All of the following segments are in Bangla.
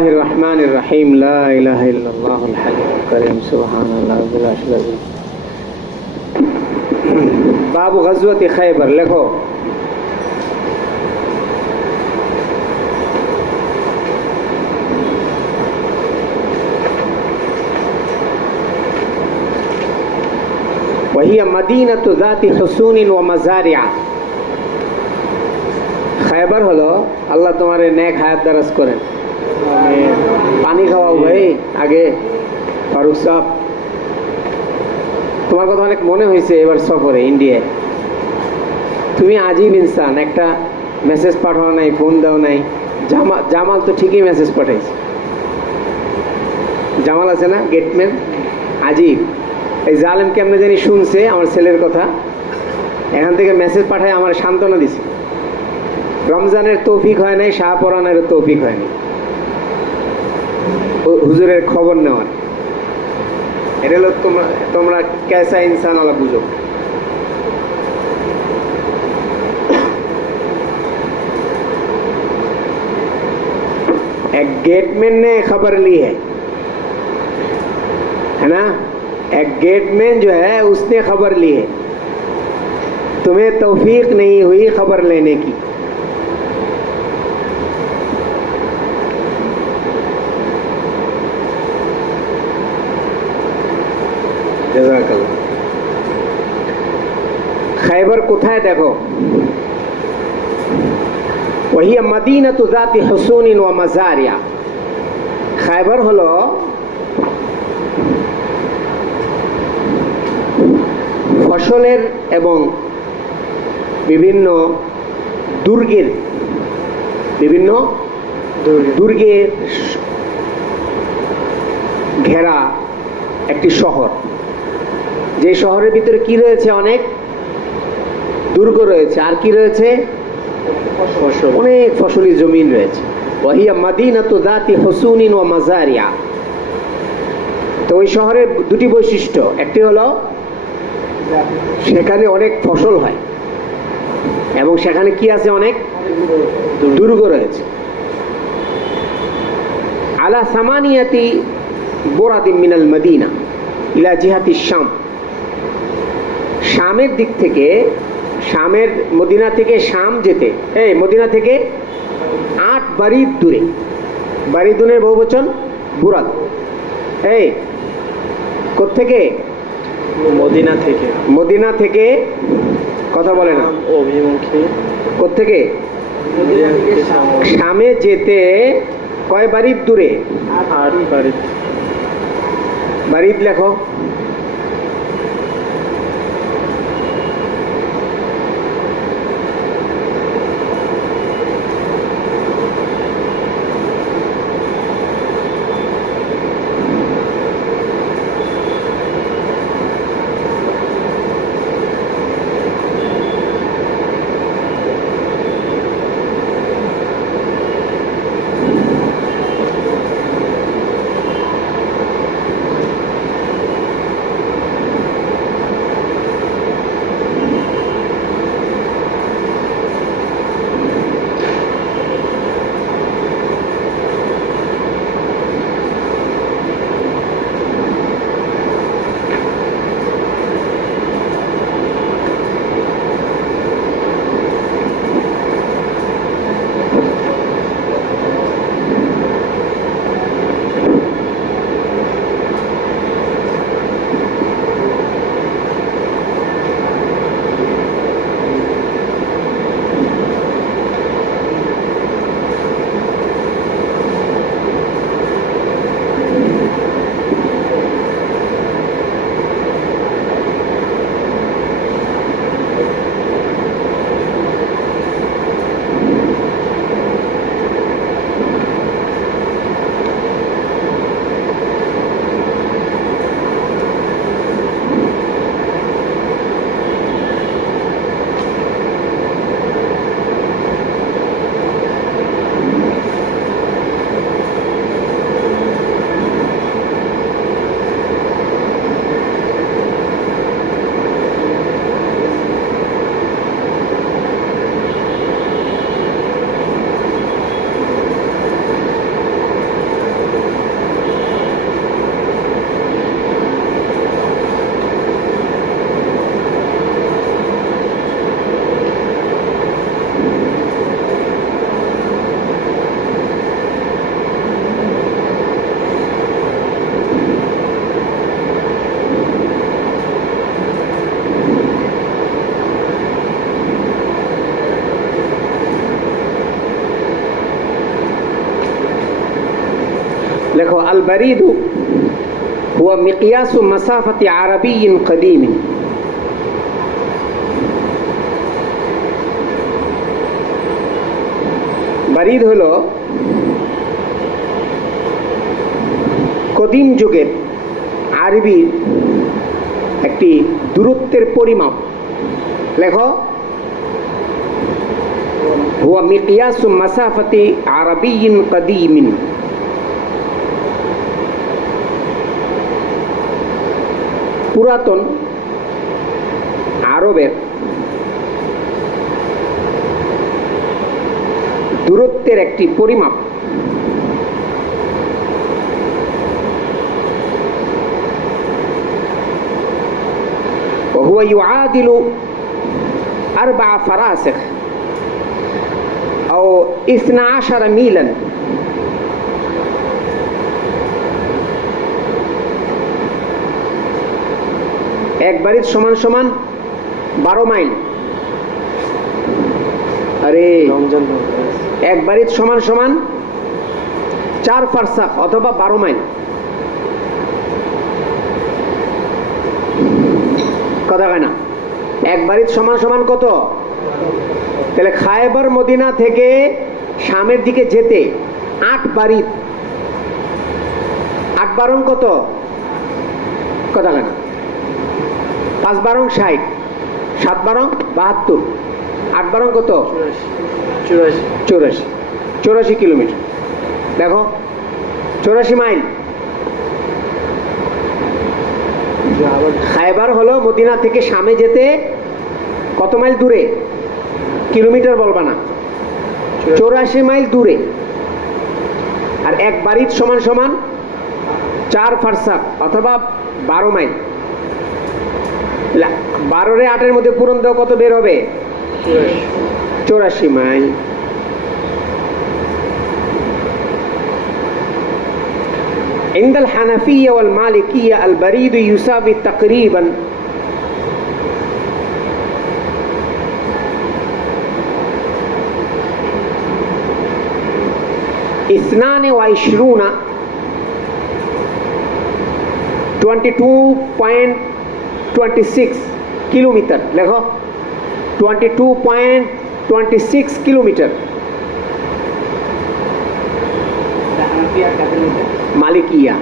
বিসমিল্লাহির রহমানির রহিম লা ইলাহা ইল্লাল্লাহুল হালিমুল কারীম সুবহানাল্লাহি ওয়া বিহামদিহি। বাবু গাজওয়াতি খায়বার লেখো। وهي مدينة ذات حصون ومزارع। খায়বার হলো, আল্লাহ তোমার নেক হায়াত দারাজ করেন। পানি খাওয়াও ভাই আগে ফারুক সাহেব, তোমার কথা অনেক মনে হয়েছে এবার সফরে ইন্ডিয়ায়। তুমি আজীব ইনসান, একটা মেসেজ পাঠাও নাই, ফোন দাও নাই। জামাল তো ঠিকই মেসেজ পাঠাইছে, জামাল আছে না গেটম্যান, আজীব। এই জালেম কেমনে জানি শুনছে আমার ছেলের কথা, এখান থেকে মেসেজ পাঠায় আমার সান্ত্বনা দিছে। রমজানের তৌফিক হয় নাই, শাহপরানের তৌফিক হয়নি হুজুরের খবর নেওয়ার। এটা হলো তোমরা কেসা ইনসান ওলা বুঝো। एक गेटमैन ने खबर ली है ना, एक गेटमैन जो है उसने खबर ली है, तुम्हें तौफीक नहीं हुई खबर लेने की। জাযাকাল্লাহ। খায়বার কোথায় দেখো, وهي مدينة ذات حصون ومزارع। খায়বার হলো ফসলের এবং বিভিন্ন দুর্গের ঘেরা একটি শহর। যে শহরের ভিতরে কি রয়েছে, অনেক দুর্গ রয়েছে, আর কি রয়েছে, অনেক ফসলি জমিন রয়েছে। ওয়াহিয়া মাদিনাতু যাতি হুসুনিন ওয়া মাজারিয়া। তো ওই শহরের দুটি বৈশিষ্ট্য, একটি হলো সেখানে অনেক ফসল হয় এবং সেখানে কি আছে, অনেক দুর্গ রয়েছে। আলা সামানিয়াতি বুরাদিন মিনাল মদিনা ইলা জিহাতি শাম। শামের দিক থেকে, শামের মদিনা থেকে শাম যেতে, মদিনা থেকে 8 বারিদ দূরে। বারিদুনের বহুবচন বুরাদ। কোত্থেকে, মদিনা থেকে কথা বলে না, অভিমুখী। কোত্থেকে, শামে যেতে কয় বারিদ দূরে, 8 বারিদ। বারিদ লেখো। লেখো আল বারিদু হুয়া মিকিয়াসু মাসাফাতি আরাবিয়্যিন কদীমিন। বারিদ হলো কদিম যুগের আরবি একটি দূরত্বের পরিমাপ। লেখো হুয়া মিকিয়াসু মাসাফাতি আরাবিয়্যিন কদীমিন। পুরাতন আরবের দূরত্বের একটি পরিমাপ। وهو يعادل 4 فراسخ أو 12 ميلا। এক বারিদ সমান সমান 12 মাইল। আরে এক বারিদ সমান সমান 4 ফারসাখ অথবা 12 মাইল। কথা হয় না? এক বারিদ সমান সমান কত? তাহলে খায়বার মদিনা থেকে শামের দিকে যেতে 8 বারিদ। 8 বারং কত? কথা হয় না? 5 বারং 60, 7 বারং 72, 8 বারং কত? 84 কিলোমিটার। দেখো 84 মাইল। খায়বার হলো মদিনা থেকে শামে যেতে কত মাইল দূরে? কিলোমিটার বলবা না, 84 মাইল দূরে। আর এক বারিদ সমান সমান 4 ফারসাখ অথবা 12 মাইল। 12 রে 8 এর মধ্যে পূরণ দেওয়া কত বের হবে? 84 মাইল। عند الحنفية والمالكية البريد يساوي تقريبا 22.26 কিলোমিটার। লেখো 22.26 কিলোমিটার। মালিকিয়া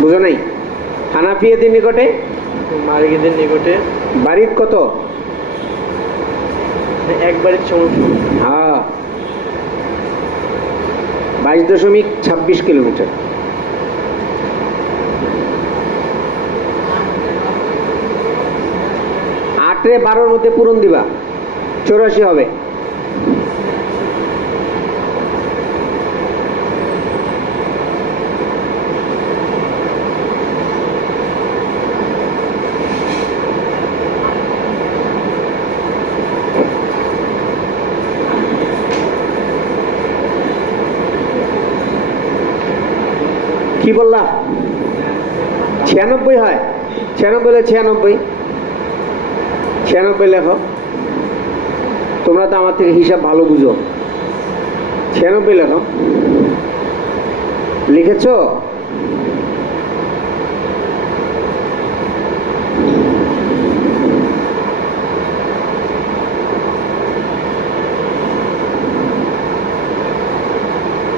বুঝো নাই? হানাফিয়াদের নিকটে মালিকীদের নিকটে বারিদ কত? এক বারিদ সমস্যা। হ্যাঁ 22.26 কিলোমিটার। আটে 12-র মধ্যে পূরণ দিবা, 84 হবে। কি বললা? 96 হয়? 96 লেখো। তোমরা তো আমার থেকে হিসাব ভালো বুঝো। 96 লেখো। লিখেছ?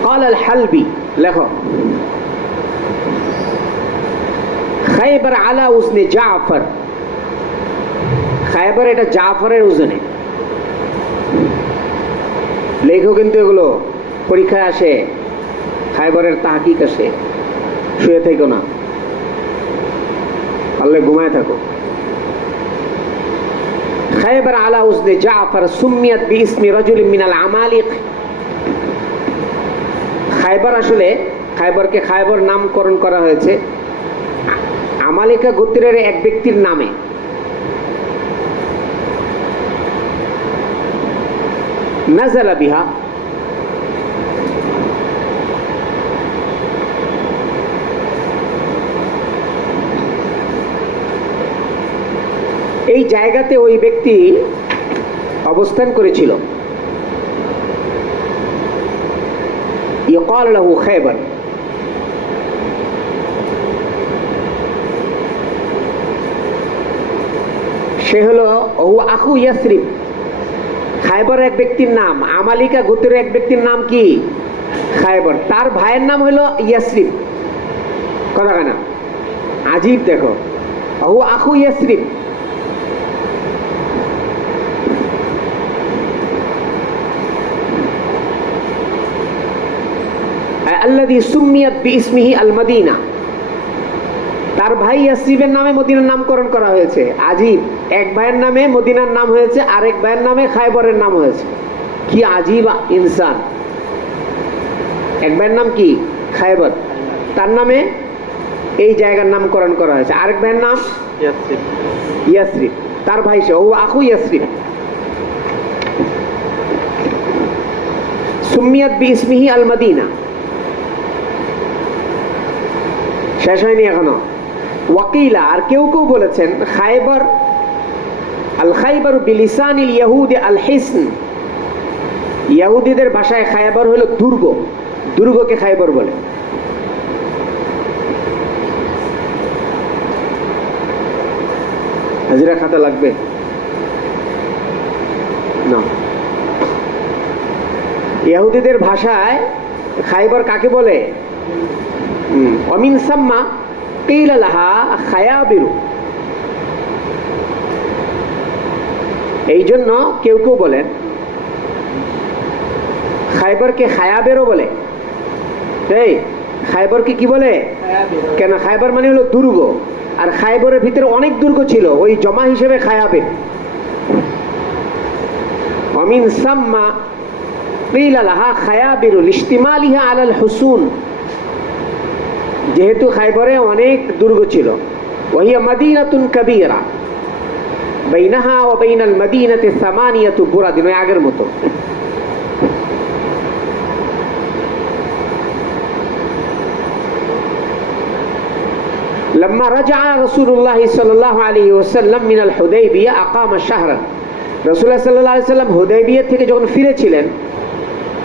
قال الحلبي লেখো খায়বার আলা উজনে জাফর। খায়বার এটা জাফরের ওজনে। লেখো কিন্তু এগুলো পরীক্ষায় আসে, খায়বারের তাহকিক আসে। শুয়ে থেকো না, পারলে ঘুমায় থাকো। খায়বার আলা উজনে জাফর সুমিয়াত বিইসমি রাজুলিন মিনাল আমালিক। খায়বার আসলে খায়বারকে খায়বার নামকরণ করা হয়েছে আমালিকা গোত্রের এক ব্যক্তির নামে। নাযালা বিহা, এই জায়গাতে ওই ব্যক্তি অবস্থান করেছিল। ইউকাল লাহু খায়বার, সে হলো ওহু আখু ইয়াসরিব। খায়বার এক ব্যক্তির নাম, আমালিকা গোত্রের এক ব্যক্তির নাম কি? খায়বার। তার ভাইয়ের নাম হলো ইয়াসরিব। কথা কেনা আজীব, দেখো, ওহু আখু ইয়াসরিব। আল্লাযী সুম্মিয়াত বিইসমিহি আল মদিনা, তার ভাই ইয়াসরিবের নামে মদিনার নামকরণ করা হয়েছে। আজীব, এক ভাইয়ের নামে মদিনার নাম হয়েছে, আরেক ভাইয়ের নামে খায়বরের নাম হয়েছে। কি আজীব ইনসান! এক ভাইয়ের নাম কি? খায়বর, তার নামে এই জায়গার নামকরণ করা হয়েছে। আরেক ভাইয়ের নাম ইয়াসরিব, তার ভাই সে, ও আখু ইয়াসরিব। সুম্মিয়াত বিইসমিহি আল মদিনা, শেষ হয়নি এখনো। ওয়াকিলা, আর কেউ কেউ বলেছেন খায়বার আল খায়বার বিলিসানিল ইয়াহুদি আল হিসন, ইহুদিদের ভাষায় খায়বার হলো দুর্গ, দুর্গকে খায়বার বলে। হাজিরা খাতা লাগবে না? ইহুদিদের ভাষায় খায়বার কাকে বলে? অমিন সাম্মা কিলা লাহা খায়াবিরু, এই জন্য কেউ কেউ বলেন খায়বরকে খায়াবেরও বলে। এই খায়বরকে কি বলে? কেন? খায়বর মানে হলো দুর্গ, আর খায়বরের ভিতরে অনেক দুর্গ ছিল, ওই জমা হিসেবে খায়াবের। অমিন সাম্মা কিলা লাহা খায়াবিরু লিস্তিমালিহা আলাল হুসুন, যেহেতু খায়বরে অনেক দুর্গ ছিল। ওয়াহিয়া মাদিনাতুন কাবীরা বাইনাহা ওয়া বাইনাল মাদিনাতি সামানিয়াতু বুরাদিন, ওই আগের মতো। لما رجع رسول الله صلى الله عليه وسلم من الحديبية أقام شهرا, রাসূলুল্লাহ সাল্লাল্লাহু আলাইহি ওয়াসাল্লাম হুদায়বিয়া থেকে যখন ফিরেছিলেন,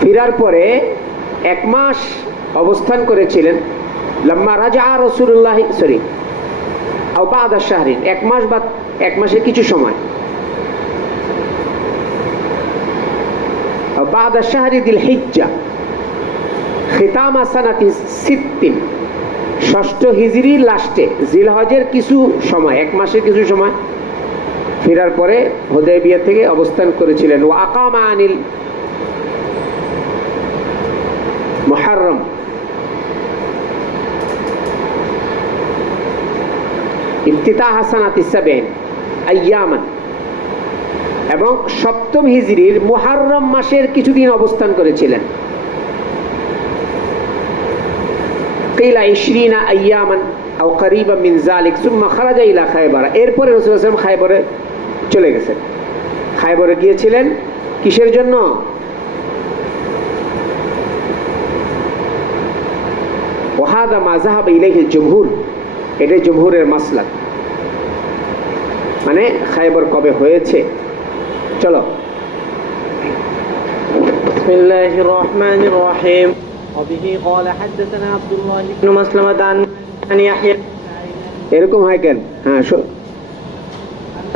ফেরার পরে এক মাস অবস্থান করেছিলেন। লম্মা রাজা রাসূলুল্লাহ আও বাদা শাহরিন, এক মাস বা এক মাসের কিছু সময়। আও বাদা শাহরি দিল হিজ্জা খিতামা সানাতি সিত্তিন, ষষ্ঠ হিজরির লাস্টে জিলহজের কিছু সময়, এক মাসের কিছু সময় ফেরার পরে হুদায়বিয়া থেকে অবস্থান করেছিলেন। ওয়া আকামা আনিল মুহররম, ইফতিতাহ সানাতি সাবঈন আইয়ামান, এবং সপ্তম হিজরির মুহররম মাসের কিছুদিন অবস্থান করেছিলেন। কিলা 20 আইয়ামান আও করিবাম মিন যালিক সুম্মা খারাজা ইলা খায়বার, এরপরে রাসূলুল্লাহ সাল্লাল্লাহু আলাইহি ওয়াসাল্লাম খায়বরে চলে গেছেন। খায়বরে গিয়েছিলেন কিসের জন্য? ওয়াহাদা মা যাহাবা ইলাইহিল জুমহুর, এটাই জুমহুরের মাসলাক। মানে খায়বর কবে হয়েছে? চলো। বিসমিল্লাহির রহমানির রহিম। وبه قال حدثنا عبد الله بن مسلمة عن يحيى এরকম হয় কেন? হ্যাঁ,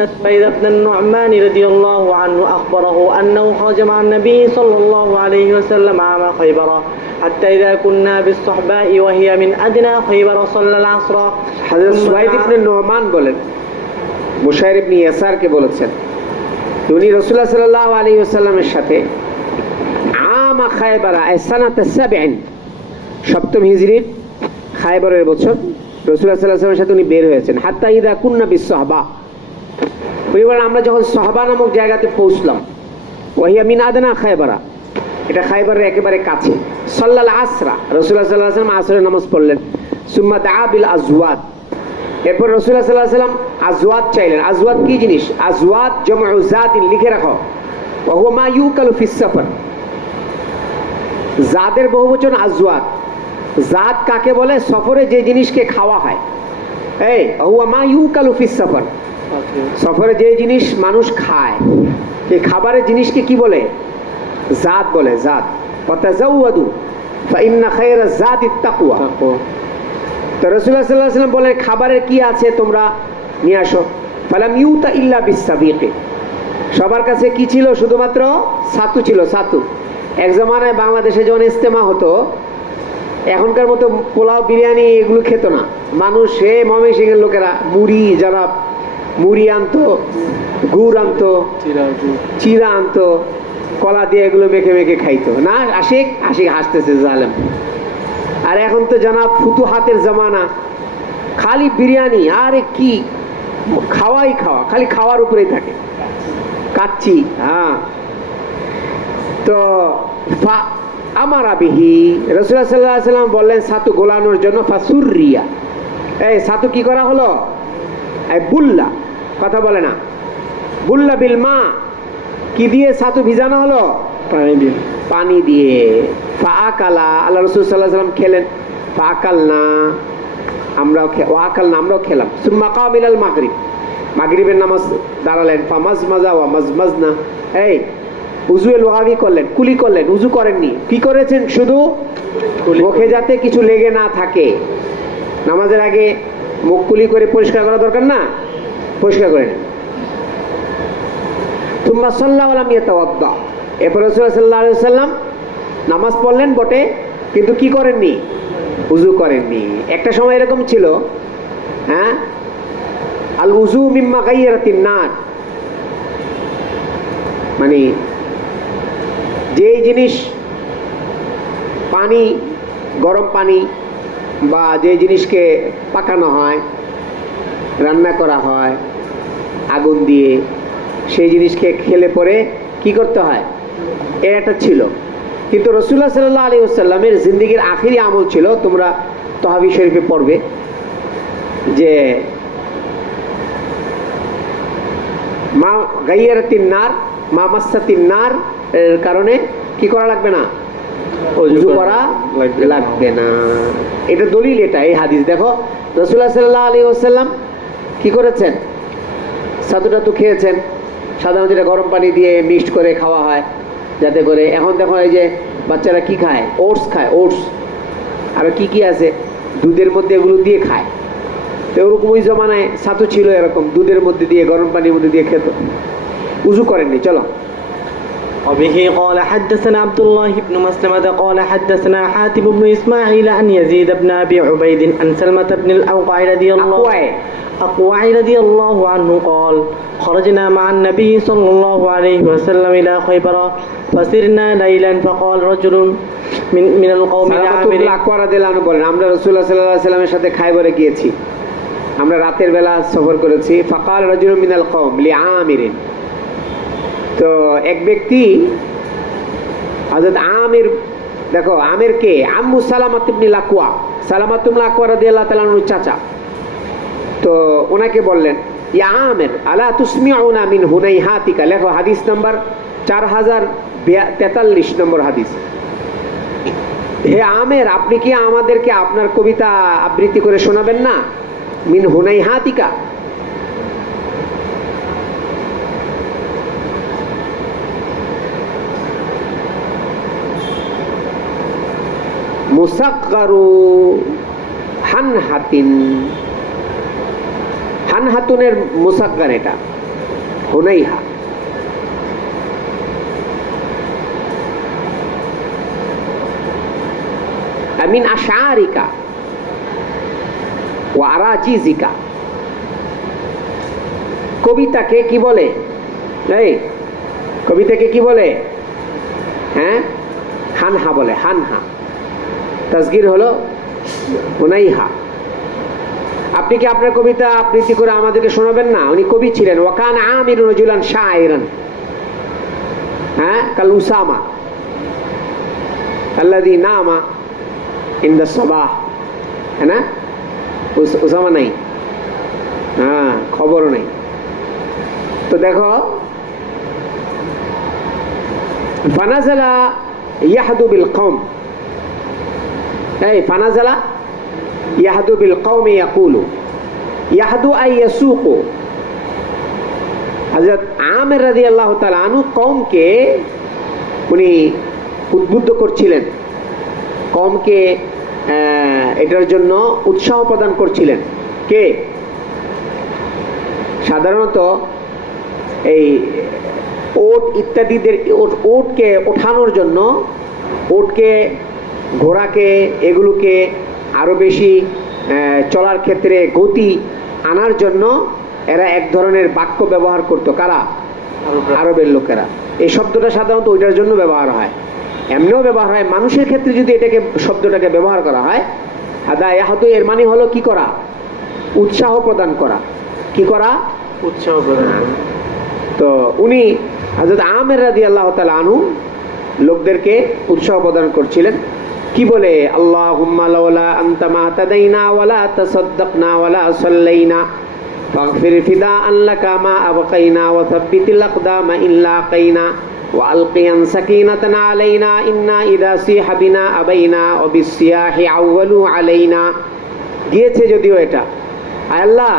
أن سويد بن النعمان رضي الله عنه أخبره أنه خرج مع النبي صلى الله عليه وسلم عام خيبر حتى إذا كنا بالصحباء وهي من أدنى خيبر صلى العصر। হযরত সুয়াইদ ইবনে নুমান বলেন, মুশাইর ইবনে ইয়াসারকে বলেছেন, উনি রাসূলুল্লাহ সাল্লাল্লাহু আলাইহি ওয়াসাল্লামের সাথে আমা খায়বারা সানাতা 7, সপ্তম হিজরির খায়বরের বছর রাসূলুল্লাহ সাল্লাল্লাহু আলাইহি ওয়াসাল্লামের সাথে উনি বের হয়েছেন। হাত্তা ইদা কুন্না বিসসাহবা, উনি বলেন আমরা যখন সাহবা নামক জায়গাতে পৌঁছলাম, ওয়াহিয়া মিন আদনা খায়বারা, এটা খায়বরের একেবারে কাছে। সাল্লাল আসরা, রাসূলুল্লাহ সাল্লাল্লাহু আলাইহি ওয়াসাল্লাম আসরের নামাজ পড়লেন। সুম্মা দাআ বিল আজওয়াদ, এরপর রাসূলুল্লাহ সাল্লাল্লাহু আলাইহি ওয়াসাল্লাম আজওয়াদ চাইলেন। আজওয়াদ কি জিনিস? আজওয়াদ জামউ জাতিন, লিখে রাখো, ওয়া হুয়া মা ইউকালু ফিস সাফার, জাদের বহুবচন আজওয়াদ। জাদ কাকে বলে? সফরে যে জিনিসকে খাওয়া হয়। এই হুয়া মা ইউকালু ফিস সাফার, সফরে যে জিনিস মানুষ খায় এই খাবারের জিনিসকে কি বলে? জাত বলে, জাত। ওয়াতাজাওয়াদু ফাইন্না খায়রা জাতিত তাকওয়া। তো রাসূলুল্লাহ সাল্লাল্লাহু আলাইহি ওয়াসাল্লাম বলেন খাবারের কি আছে তোমরা নিয়ে আসো। ফালাম ইউতা ইল্লা বিসাবিকি, সবার কাছে কি ছিল? শুধুমাত্র ছাতু ছিল, ছাতু। এক জমানায় বাংলাদেশে যখন ইজতেমা হতো এখনকার মতো পোলাও বিরিয়ানি এগুলো খেত না মানুষ। সে ময়মনসিংহের লোকেরা মুড়ি, যারা মুড়ি আনতো, গুড় আনতো, চিরা আনতো, কলা দিয়ে এগুলো মেখে মেখে খাইতো না। আশিক আশিক হাসতেছে জালেম। আর এখন তো জানাব ফুতুহাতের জামানা, খালি বিরিয়ানি, আরে কি খাওয়াই খাওয়া, খালি খাওয়ার উপরেই থাকে। কাচ্চি, হ্যাঁ। তো আমার আবিহি রাসূলুল্লাহ সাল্লাল্লাহু আলাইহি ওয়াসাল্লাম বললেন ছাতু গোলানোর জন্য ফাসুররিয়া, এই ছাতু কি করা হলো? এই বুল্লা, কথা বলে না, বুল্লা বিল মা, কি দিয়ে ছাতু ভিজানো হলো? পানি দিয়ে। পানি দিয়ে। ফাআকালা, আল্লাহ রাসূল সাল্লাল্লাহু আলাইহি ওয়াসাল্লাম খেলেন। ফাআকালনা, আমরাও ওয়াকালনা, আমরাও খেলাম। সুম্মা কাম ইলাল মাগরিব, মাগরিবের নামাজ দাঁড়ালেন। ফামাজমাজা ওয়া মাজমাজনা, এই উজুয়ে লুগাবি করলেন, কুলি করলেন, উজু করেননি। কি করেছেন? শুধু মুখে যাতে কিছু লেগে না থাকে। নামাজের আগে মুখ কুলি করে পরিষ্কার করা দরকার না? পরিষ্কার করে নেন। তুম্মা সাল্লাল্লাহু আলাইহি ইয়াতাওয়াদ্দা, এরপর রাসূলুল্লাহ সাল্লাল্লাহু আলাইহি ওয়াসাল্লাম নামাজ পড়লেন বটে, কিন্তু কি করেননি? উজু করেননি। একটা সময় এরকম ছিল, হ্যাঁ, আল উজু মিম্মা গায়্যারাতিন নার, মানে যেই জিনিস পানি, গরম পানি বা যে জিনিসকে পাকানো হয়, রান্না করা হয় আগুন দিয়ে, সেই জিনিসকে খেলে পরে কি করতে হয়, এর একটা ছিল। কিন্তু রাসূলুল্লাহ সাল্লাল্লাহু আলাইহি ওয়াসাল্লামের জিন্দেগীর আখেরি আমল ছিল, তোমরা তহাবি শরীফে পড়বে যে মা গায়্যারাতিন নার, মা মাসাতিন নার এর কারণে কি করা লাগবে না? ওযু করা লাগবে না। এটা দলিল, এটা এই হাদিস। দেখো রাসূলুল্লাহ সাল্লাল্লাহু আলাইহি ওয়াসাল্লাম কি করেছেন? ছাতুটা তো খেয়েছেন, সাধারণত এটা গরম পানি দিয়ে মিক্সড করে খাওয়া হয় যাতে করে। এখন দেখো এই যে বাচ্চারা কি খায়? ওটস খায়, ওটস। আর কি কি আছে দুধের মধ্যে, এগুলো দিয়ে খায়। তো ওরকম ওই জমানায় ছাতু ছিল এরকম, দুধের মধ্যে দিয়ে, গরম পানির মধ্যে দিয়ে খেত। উজু করেননি। চলো। وبه قال حدثنا عبد الله بن مسلمة قال حدثنا حاتم بن إسماعيل عن يزيد بن أبي عبيد عن سلمة بن الأقوع رضي الله عنه قال خرجنا مع النبي صلى الله عليه وسلم إلى خيبر فسرنا ليلا فقال رجل من القوم لعامر বলেন আমরা রাসূলুল্লাহ সাল্লাল্লাহু আলাইহি ওয়াসাল্লামের সাথে খায়বরে গিয়েছি, আমরা রাতের বেলা সফর করেছি। ফাকাল রাজুলুম মিনাল কওম লিআমির, তো এক ব্যক্তি হযরত আমির, দেখো আমির কে? আম্মু সালামাত ইবনে লাকওয়া, সালামাত ইবনে লাকওয়া রাদিয়াল্লাহু তাআলা আনহু চাচা। তো ওনাকে বললেন ইয়া আমির আলা তুসমিউনা মিন হুনাইহাতিকা, লেখো হাদিস নাম্বার 4043 নম্বর হাদিস। হে আমের, আপনি কি আমাদেরকে আপনার কবিতা আবৃত্তি করে শোনাবেন না? মিন হুনাইহাতিকা, মুসাক্কারু হানহাতিন, হানহাতুনের মুসাক্কার এটা, হুনাইহা। মিন আশআরিকা ওয়া আরাজিজিকা, কবিতাকে কি বলে? এই কবিতাকে কি বলে? হ্যাঁ, হানহা বলে, হানহা। তাসগীর হলো হুনাইহা। আপনি কি আপনার কবিতা আবৃত্তি করে আমাদেরকে শোনাবেন না? উনি কবি ছিলেন। ওয়াকান আমিরুন রাজুলান শায়রান, হ্যাঁ, কাল উসামা আল্লাযী নামা ইনদা সাবাহ, হ্যাঁ না? উসামা নাই, হ্যাঁ, খবরও নেই। তো দেখো ফানাজালা ইয়াহদু বিল কওম, এই ফানাজালা ইয়াহদু বিল কওমি ইয়াকুলু, ইয়াহদু আই ইয়াসুকু, হযরত আমের রাদিয়াল্লাহু তাআলা আনহু কওমকে উনি উদ্বুদ্ধ করছিলেন, কওমকে এটার জন্য উৎসাহ প্রদান করছিলেন। কে? সাধারণত এই ওট ইত্যাদিদের ওটকে ওঠানোর জন্য, ওটকে, ঘোড়াকে, এগুলোকে আরো বেশি চলার ক্ষেত্রে গতি আনার জন্য এরা এক ধরনের বাক্য ব্যবহার করতো। কারা? আরবের লোকেরা। এই শব্দটা সাধারণত ওইটার জন্য ব্যবহার হয়, এমনিও ব্যবহার হয়। মানুষের ক্ষেত্রে যদি এটাকে শব্দটাকে ব্যবহার করা হয়, হাদা ইয়াহাদু, এর মানে হলো কি করা? উৎসাহ প্রদান করা। কি করা? উৎসাহ প্রদান। তো উনি হযরত আমের রাদিয়াল্লাহু তাআলা আনহু লোকদেরকে উৎসাহ প্রদান করছিলেন। কি বলে? আল্লাহুম্মা লাউলা আনতা মাহতাদাইনা ওয়ালা তাসাদদাকনা ওয়ালা সাল্লাইনা ফাগফির ফিদাআন লাকা মা আবকাইনা ওয়া সাব্বিতিল আকদামা ইল্লা কাইনা ওয়া আলকিয়ান সাকিনাতান আলাইনা ইন্না ইযা সিহা বিনা আবাইনা ওয়া বিসসিয়াহি আউয়ালু আলাইনা। গিয়েছে যদিও এটা, আয় আল্লাহ,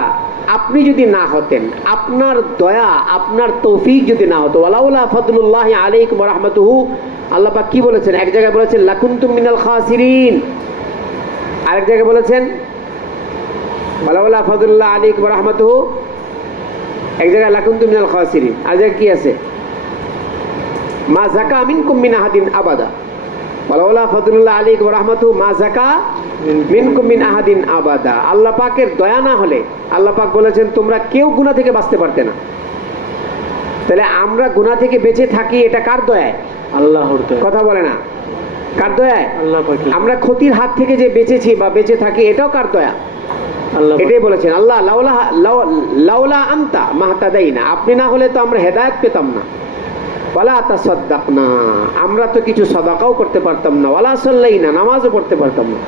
আপনি যদি না হতেন, আপনার দয়া, আপনার তৌফিক যদি না হতো, ওয়ালাউলা ফাদলুল্লাহি আলাইকুম ওয়া রাহমাতুহু, আল্লাহ পাক কি বলেছেন? এক জায়গায় বলেছেন লাকুনতুম মিনাল খাসিরিন, আরেক জায়গায় বলেছেন ওয়ালাউলা ফাদলুল্লাহি আলাইকুম ওয়া রাহমাতুহু, এক জায়গায় লাকুনতুম মিনাল খাসিরিন, আর জায়গায় কি আছে? মা যাকা মিনকুম মিন আহাদিন আবাদা, ওয়ালাউলা ফাদলুল্লাহি আলাইকুম ওয়া রাহমাতুহু মা যাকা মিনকুম মিন আহাদিন আবাদা। আল্লাহ পাকের দয়া না হলে, আল্লাহ পাক বলেছেন তোমরা কেউ গুনাহ থেকে বাঁচতে পারতে না। তাহলে আমরা গুনাহ থেকে বেঁচে থাকি, এটা কার দয়ায়? আল্লাহর দয়া। কথা বলে না, কার দয়ায়? আল্লাহ পাকের। আমরা ক্ষতির হাত থেকে যে বেঁচেছি বা বেঁচে থাকি, এটাও কার দয়া? আল্লাহ পাক। এটাই বলেছেন আল্লাহ, লাউলা আনতা মাহতাদাইনা, আপনি না হলে তো আমরা হেদায়েত পেতাম না। ওয়ালা তাসাদদাকনা, আমরা তো কিছু সাদাকাও করতে পারতাম না। ওয়ালা সাল্লাইনা, নামাজও পড়তে পারতাম না।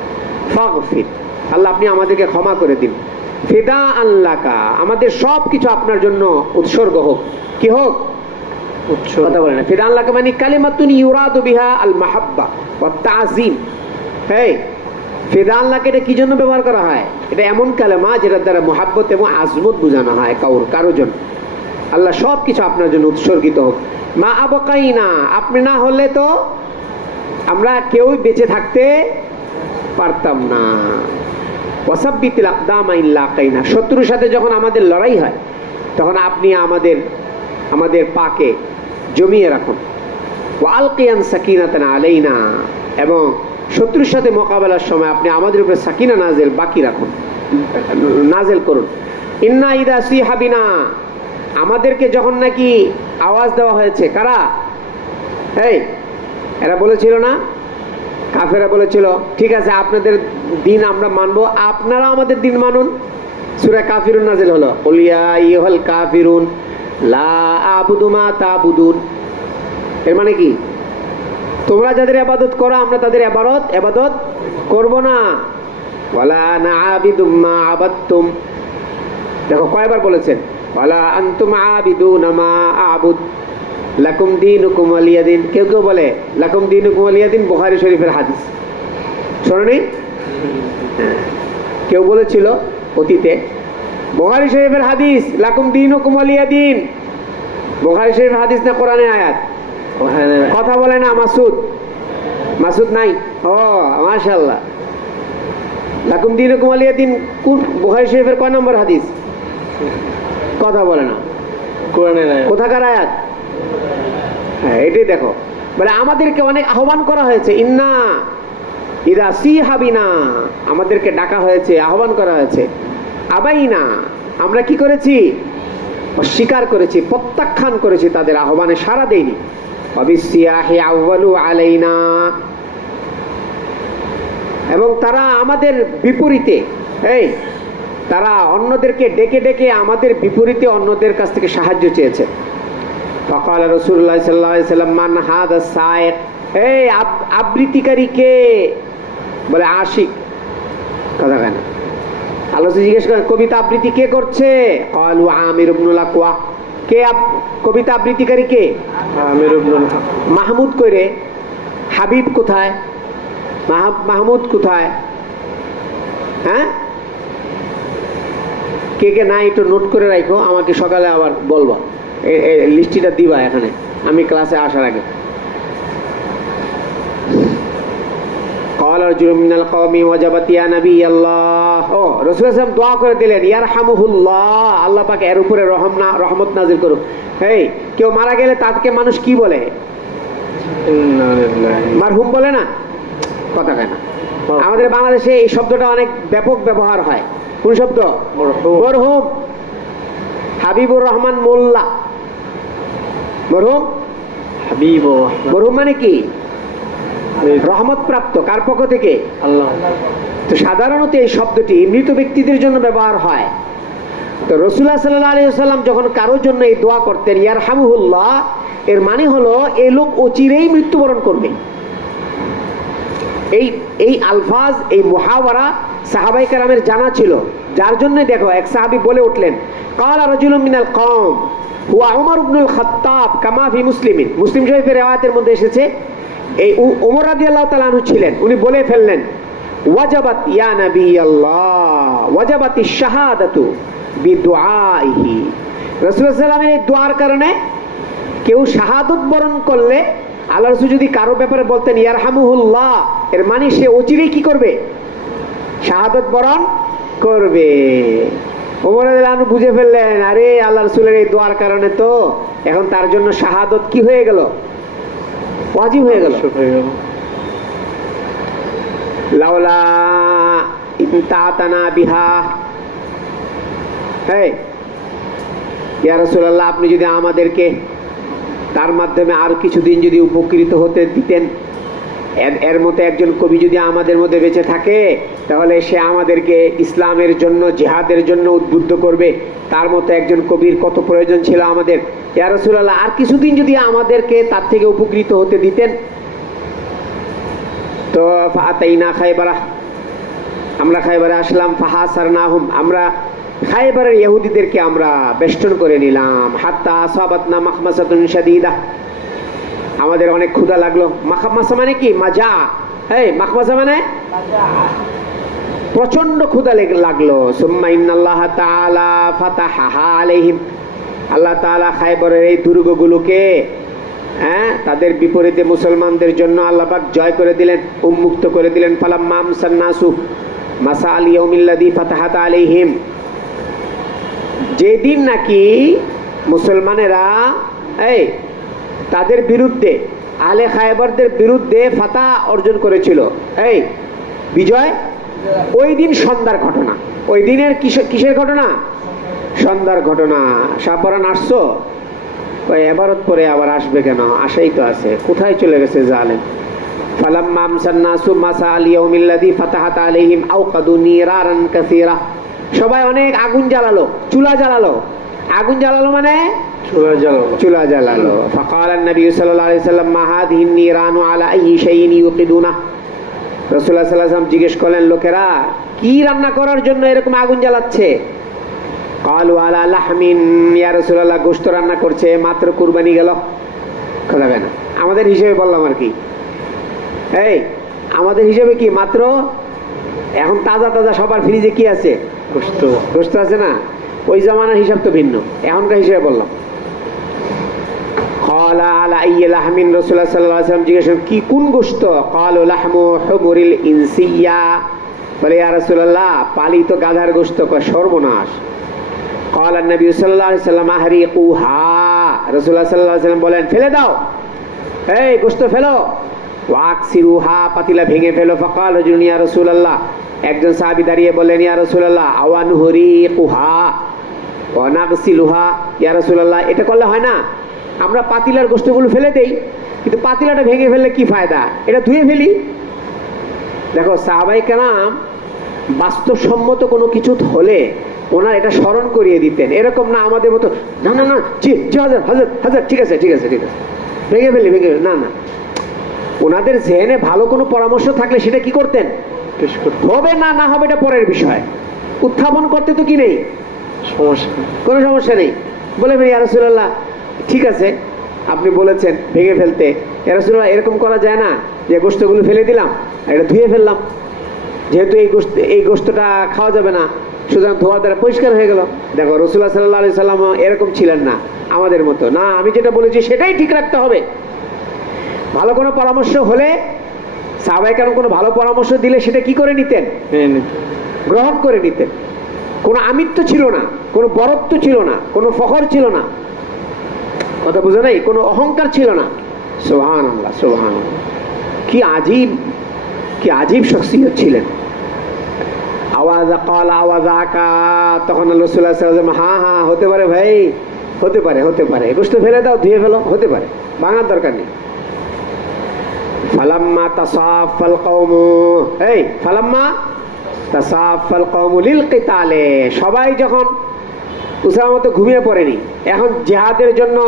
ফাগফির, আল্লাহ আপনি আমাদেরকে ক্ষমা করে দিন। ফিদাআন লাকা, আমাদের সব কিছু আপনার জন্য উৎসর্গ হোক। কি হোক? উৎসর্গ। কথা বলে না। ফিদাআন লাকা মানে কালিমাতুন ইউরাদু বিহা আল মাহাব্বা ওয়া তাযীম। এই ফিদাআন লাকা এটা কি জন্য ব্যবহার করা হয়? এটা এমন কালেমা যেটার দ্বারা মুহাব্বত এবং আজমত বোঝানো হয় কারোর জন্য। আল্লাহ সব কিছু আপনার জন্য উৎসর্গিত হোক। মা আবকাইনা, আপনি না হলে তো আমরা কেউ বেঁচে থাকতে পারতাম না। ওয়াসাব্বিতিল আকদামা ইল্লা কাইনা, শত্রুর সাথে যখন আমাদের লড়াই হয়, তখন আপনি আমাদের পাকে জমিয়ে রাখুন। ওয়া আলকিয়ান সাকিনাতান আলাইনা, এবং শত্রুর সাথে মোকাবেলার সময় আপনি আমাদের উপরে সাকিনা নাজেল করুন। ইন্না ইদা সিহা বিনা, আমাদেরকে যখন নাকি আওয়াজ দেওয়া হয়েছে, কারা? এই এরা বলেছিল না, কাফেরা বলেছিল ঠিক আছে আপনাদের দিন আমরা মানবো, আপনারা আমাদের দিন মানুন। সূরা কাফিরুন নাযিল হলো, কুল ইয়া আইয়ুহাল কাফিরুন লা আবুদু মা তা'বুদুন। এর মানে কি? তোমরা যাদের ইবাদত করো আমরা তাদের ইবাদত করব না। ওয়ালা না'আবিদু মা আবাদতুম, দেখো কয়বার বলেছেন, ওয়ালা আনতুম আবিদুনা মা আ'বুদ লাকুম দীনুকুম ওয়ালিয়া দিন। কেউ কেউ বলে লাকুম দীনুকুম ওয়ালিয়া দিন বুখারী শরীফের হাদিস, শোনোনি? কেউ বলেছিল অতীতে বুখারী শরীফের হাদিস, লাকুম দীনুকুম ওয়ালিয়া দিন। বুখারী শরীফের হাদিস না কোরআনের আয়াত? কথা বলে না। মাসুদ নাই? ও মাশাআল্লাহ। লাকুম দীনুকুম ওয়ালিয়া দিন কোন বুখারী শরীফের কয় নম্বর হাদিস? কথা বলে না। কোরআনের আয়াত। কোথাকার আয়াত? হ্যাঁ, এটাই দেখো, বলে আমাদেরকে অনেক আহ্বান করা হয়েছে। ইন্না ইদা সিহা বিনা, আমাদেরকে ডাকা হয়েছে, আহ্বান করা হয়েছে। আবাইনা, আমরা কি করেছি? অস্বীকার করেছি, প্রত্যাখ্যান করেছি, তাদের আহ্বানে সাড়া দেইনি। ওয়াবিসসিয়াহি আউয়ালু আলাইনা, এবং তারা আমাদের বিপরীতে, এই তারা অন্যদেরকে ডেকে ডেকে আমাদের বিপরীতে অন্যদের কাছ থেকে সাহায্য চেয়েছে। ফাকাল রাসূলুল্লাহ সাল্লাল্লাহু আলাইহি ওয়াসাল্লাম মান হাদা সায়েক, এই আবৃত্তিকারী কে? বলে আশিক। কথা কেন? আল্লাহ জিজ্ঞেস করেন কবিতা আবৃত্তি কে করছে? ক্বালু আমির ইবনুল আকওয়া। কে কবিতা আবৃত্তিকারী কে? আমির ইবনুল মাহমুদ কইরে। হাবিব কোথায়? মাহমুদ কোথায়? হ্যাঁ, কে কে নাই একটু নোট করে রাখো, আমাকে সকালে আবার বলবো। লিস্টিটা দিবা এখানে আমি ক্লাসে আসার আগে। قال رجل من القوم وجبت يا نبي الله ও রাসূল সাল্লাল্লাহু আলাইহি ওয়াসাল্লাম দোয়া করে দিলেন ইয়ারহামুহুল্লাহ, আল্লাহ পাক এর উপরে রহমত নাযিল করুক। এই কেউ মারা গেলে তাকে মানুষ কি বলে? মারহুম বলে না? কথা কয় না। আমাদের বাংলাদেশে এই শব্দটা অনেক ব্যাপক ব্যবহার হয়। কোন শব্দ? মরহুম। হাবিবুর রহমান মোল্লা মরহুম। মরহুম মানে কি? রহমত প্রাপ্ত। কার পক্ষ থেকে? আল্লাহ। তো সাধারণত এই শব্দটি মৃত ব্যক্তিদের জন্য ব্যবহার হয়। তো রাসূলুল্লাহ সাল্লাল্লাহু আলাইহি ওয়াসাল্লাম যখন কারোর জন্য এই দোয়া করতেন ইয়ারহামুহুল্লাহ, এর মানে হলো এই লোক অচিরেই মৃত্যুবরণ করবে। এই আলফাজ, এই মুহাওয়ারা সাহাবায়ে কেরামের জানা ছিল, যার জন্য দেখো এক সাহাবী বলে উঠলেন ক্বালা রাজুলুম মিনাল কওম হুয়া উমর ইবনুল খাত্তাব কামা ফি মুসলিমিন। মুসলিম শরীফের রিওয়ায়াতের মধ্যে এসেছে এই ওমর রাদিয়াল্লাহু তাআলা আনহু ছিলেন, উনি বলে ফেললেন ওয়াজাবাত ইয়া নবী আল্লাহ ওয়াজাবাতিশ শাহাদাতু বিদুআইহি। রাসূলুল্লাহ সাল্লাল্লাহু আলাইহি ওয়াসাল্লামের এই দোয়ার কারণে কেউ শাহাদত বরণ করলে আল্লাহ রাসূল যদি কারো ব্যাপারে বলতেন ইয়ারহামুহুল্লাহ, এর মানে সে অচিরেই কি করবে? শাহাদত বরণ করবে। ওমর রাদিয়াল্লাহু আনহু বুঝে ফেললেন আরে আল্লাহ রাসূলের এই দোয়ার কারণে তো এখন তার জন্য শাহাদত কি হয়ে গেল? ওয়াজিব হয়ে গেল। লাউলা ইনতাতানা বিহা, হে ইয়া রাসূলুল্লাহ, আপনি যদি আমাদেরকে তার মাধ্যমে আর কিছুদিন যদি উপকৃত হতে দিতেন, এর মতো একজন কবি যদি আমাদের মধ্যে বেঁচে থাকে তাহলে সে আমাদেরকে ইসলামের জন্য, জিহাদের জন্য উদ্বুদ্ধ করবে। তার মতো একজন কবির কত প্রয়োজন ছিল আমাদের। ইয়া রাসূলুল্লাহ, আর কিছুদিন যদি আমাদেরকে তার থেকে উপকৃত হতে দিতেন। তো ফাতাইনা খায়বারা, আমরা খায়বারে আসলাম। ফাহাসারনাহুম, আমরা খায়বারের ইহুদিদেরকে আমরা বেষ্টন করে নিলাম। হাত্তা আসাবাতনা মাখমাসাতুন শাদীদা, আমাদের অনেক ক্ষুধা লাগলো। মাখমাসা মানে কি? মাজা। এই মাখমাসা মানে প্রচন্ড ক্ষুধা লাগলো। সুম্মা ইন্নাল্লাহ তাআলা ফাতাহাহা আলাইহিম, আল্লাহ তাআলা খায়বরের এই দুর্গগুলোকে তাদের বিপরীতে মুসলমানদের জন্য আল্লাহ পাক জয় করে দিলেন, উন্মুক্ত করে দিলেন। ফালাম্মা আমসান নাসু মাসাল ইয়াউমিল্লাযী ফাতাহাত আলাইহিম, যেদিন নাকি মুসলমানেরা তাদের বিরুদ্ধে, আহলে খায়বরদের বিরুদ্ধে ফাতা অর্জন করেছিল, বিজয়, ওই দিন সন্ধ্যার ঘটনা। ওই দিনের কিসের ঘটনা? সন্ধ্যার ঘটনা। সাপরান আসছো? ওই এবারত পরে আবার আসবে কেন? আশাই তো আছে। কোথায় চলে গেছে জালেম? ফালাম্মা আমসান নাসু মাসাল ইয়াউমিল্লাযী ফাতাহাত আলাইহিম আওকাদু নিরারান কাসীরা, সবাই অনেক আগুন জ্বালালো, চুলা জ্বালালো। আগুন জ্বালালো মানে চুলা জ্বালালো। ফাকালান নবী সাল্লাল্লাহু আলাইহি ওয়াসাল্লাম মা হাযিহি নিরানু আলা আইয়ি শাইইন ইউকিদুনা, রাসূলুল্লাহ সাল্লাল্লাহু আলাইহি ওয়াসাল্লাম জিজ্ঞেস করলেন লোকেরা কি রান্না করার জন্য এরকম আগুন জ্বালাচ্ছে? ক্বালু আলা লাহমিন, ইয়া রাসূলুল্লাহ গোশত রান্না করছে, মাত্র কুরবানি গেল। কথা কেন? আমাদের হিসেবে বললাম আর কি। আমাদের হিসেবে কি মাত্র এখন তাজা তাজা সবার ফ্রিজে কি আছে? গোশত আছে না? ওই জামানার হিসাব তো ভিন্ন, এখনকার হিসেবে বললাম। ক্বালা আলা আইয়ি লাহমিন, রাসূলুল্লাহ সাল্লাল্লাহু আলাইহি ওয়াসাল্লাম জিজ্ঞেস কি কোন গোশত? ক্বালু লাহমু হুমুরিল ইনসিয়া, বলে ইয়া রাসূলুল্লাহ পালিত গাধার গোশত। কয় সর্বনাশ। ক্বালা নবী সাল্লাল্লাহু আলাইহি ওয়াসাল্লাম আহরিকুহা, রাসূলুল্লাহ সাল্লাল্লাহু আলাইহি ওয়াসাল্লাম বলেন ফেলে দাও, গোশত ফেলো। ওয়াকসিরুহা, পাতিলা ভেঙে ফেলো। ফাকাল রাজুলুন ইয়া রাসূলুল্লাহ, একজন সাহাবী দাঁড়িয়ে বললেন ইয়া রাসূলুল্লাহ আওয়ানহুরিকুহা ওয়া নাগসিলুহা, ইয়া রাসূলুল্লাহ এটা করলে হয় না? আমরা পাতিলার গোশতগুলো ফেলে দেই, কিন্তু পাতিলাটা ভেঙে ফেললে কি ফায়দা? এটা ধুয়ে ফেলি। দেখো সাহাবায়ে কেরাম বাস্তবসম্মত কোনো কিছু হলে ওনার এটা স্মরণ করিয়ে দিতেন, এরকম না আমাদের মতো না না না জি জি হাজার হাজার হাজার ঠিক আছে ঠিক আছে ঠিক আছে ভেঙে ফেলি ভেঙে ফেলি, না না। ওনাদের জেনে ভালো কোনো পরামর্শ থাকলে সেটা কি করতেন? হবে না না হবে এটা পরের বিষয়, উত্থাপন করতে তো কি নেই, সমস্যা কোনো সমস্যা নেই। বলে ইয়া রাসূলুল্লাহ ঠিক আছে আপনি বলেছেন ভেঙে ফেলতে, ইয়া রাসূলুল্লাহ এরকম করা যায় না যে গোশতগুলো ফেলে দিলাম এটা ধুয়ে ফেললাম, যেহেতু এই গোশতটা খাওয়া যাবে না, সুতরাং ধোয়ার দ্বারা পরিষ্কার হয়ে গেল। দেখো রাসূলুল্লাহ সাল্লাল্লাহু আলাইহি সাল্লাম এরকম ছিলেন না আমাদের মতো। না, আমি যেটা বলেছি সেটাই ঠিক রাখতে হবে। ভালো কোনো পরামর্শ হলে সাহাবায়ে কেরাম কোনো ভালো পরামর্শ দিলে সেটা কি করে নিতেন? গ্রহণ করে নিতেন। কোনো আমিত্ব ছিল না, কোনো বরত্ব ছিল না, কোনো ফখর ছিল না, কথা বুঝে নাই, কোনো অহংকার ছিল না। সুবহানাল্লাহ, সুবহানাল্লাহ, কি আজীব, কি আজীব শখসিয়ত ছিলেন। আওয়াজ কালা আওয়াজ আকা, তখন রাসূলুল্লাহ সাল্লাল্লাহু আলাইহি ওয়াসাল্লাম, হ্যাঁ হ্যাঁ হতে পারে ভাই, হতে পারে, হতে পারে, গোশত ফেলে দাও, ধুয়ে ফেলো, হতে পারে, ভাঙার দরকার নেই। ফালাম্মা তাসাফাল কওমু, এই ফালাম্মা তাসাফাল কওমু লিল কিতালে, সবাই যখন উসামা তো ঘুমিয়ে পড়েনি, এখন জিহাদের জন্য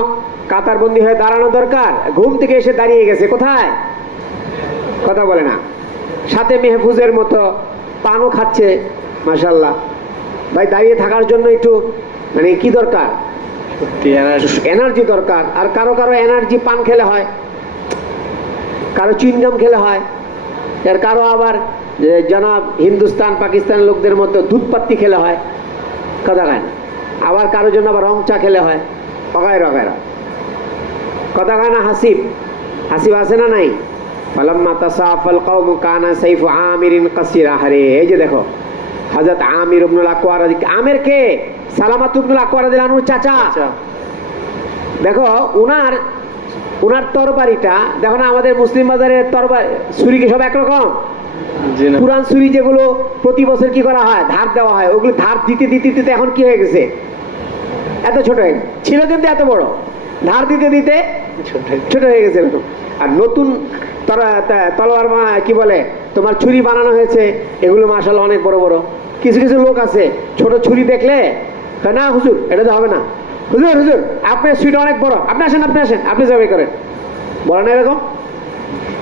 কাতারবন্দি হয়ে দাঁড়ানো দরকার, ঘুম থেকে এসে দাঁড়িয়ে গেছে কোথায়? কথা বলে না। সাথে মেহফুজের মতো পানও খাচ্ছে, মাশাআল্লাহ। ভাই দাঁড়িয়ে থাকার জন্য একটু মানে কি দরকার? এনার্জি দরকার। আর কারো কারো এনার্জি পান খেলে হয়, কারো চুইংগাম খেলে হয়, আর কারো আবার জনাব হিন্দুস্তান পাকিস্তান লোকদের মতো দুধ পাত্তি খেলে হয়, কথা গায় না। আবার কারোর জন্য আবার রং চা খেলে হয়, অগায়রা অগায়রা, কথা গায় না। হাসিব, হাসিব আছে না নাই? ফালাম্মা তাসাফাল কওমু কানা সাইফু আমিরিন কাসিরা, আরে এই যে দেখো হযরত আমির ইবনুল আকওয়া, আমির কে? সালামাত ইবনুল আকওয়া রাদিয়াল্লাহু আনহু চাচা। দেখো উনার তরবারিটা দেখো না, আমাদের মুসলিম বাজারের তরবারি ছুরি কি সব একরকম? পুরান ছুরি যেগুলো প্রতি বছর কি করা হয়, ধার দেওয়া হয়, ওগুলো ধার দিতে দিতে দিতে এখন কি হয়ে গেছে, এত ছোট হয়ে গেছে। ছিল কিন্তু এত বড়, ধার দিতে দিতে ছোট হয়ে গেছে এরকম। আর নতুন তলোয়ার কি বলে তোমার ছুরি বানানো হয়েছে, এগুলো মাশাআল্লাহ অনেক বড় বড়। কিছু কিছু লোক আছে ছোট ছুরি দেখলে না হুজুর এটা তো হবে না, হুজুর হুজুর আপনার ছুরিটা অনেক বড়, আপনি আসেন, আপনি আসেন, আপনি জবাই করেন, বলে না এরকম।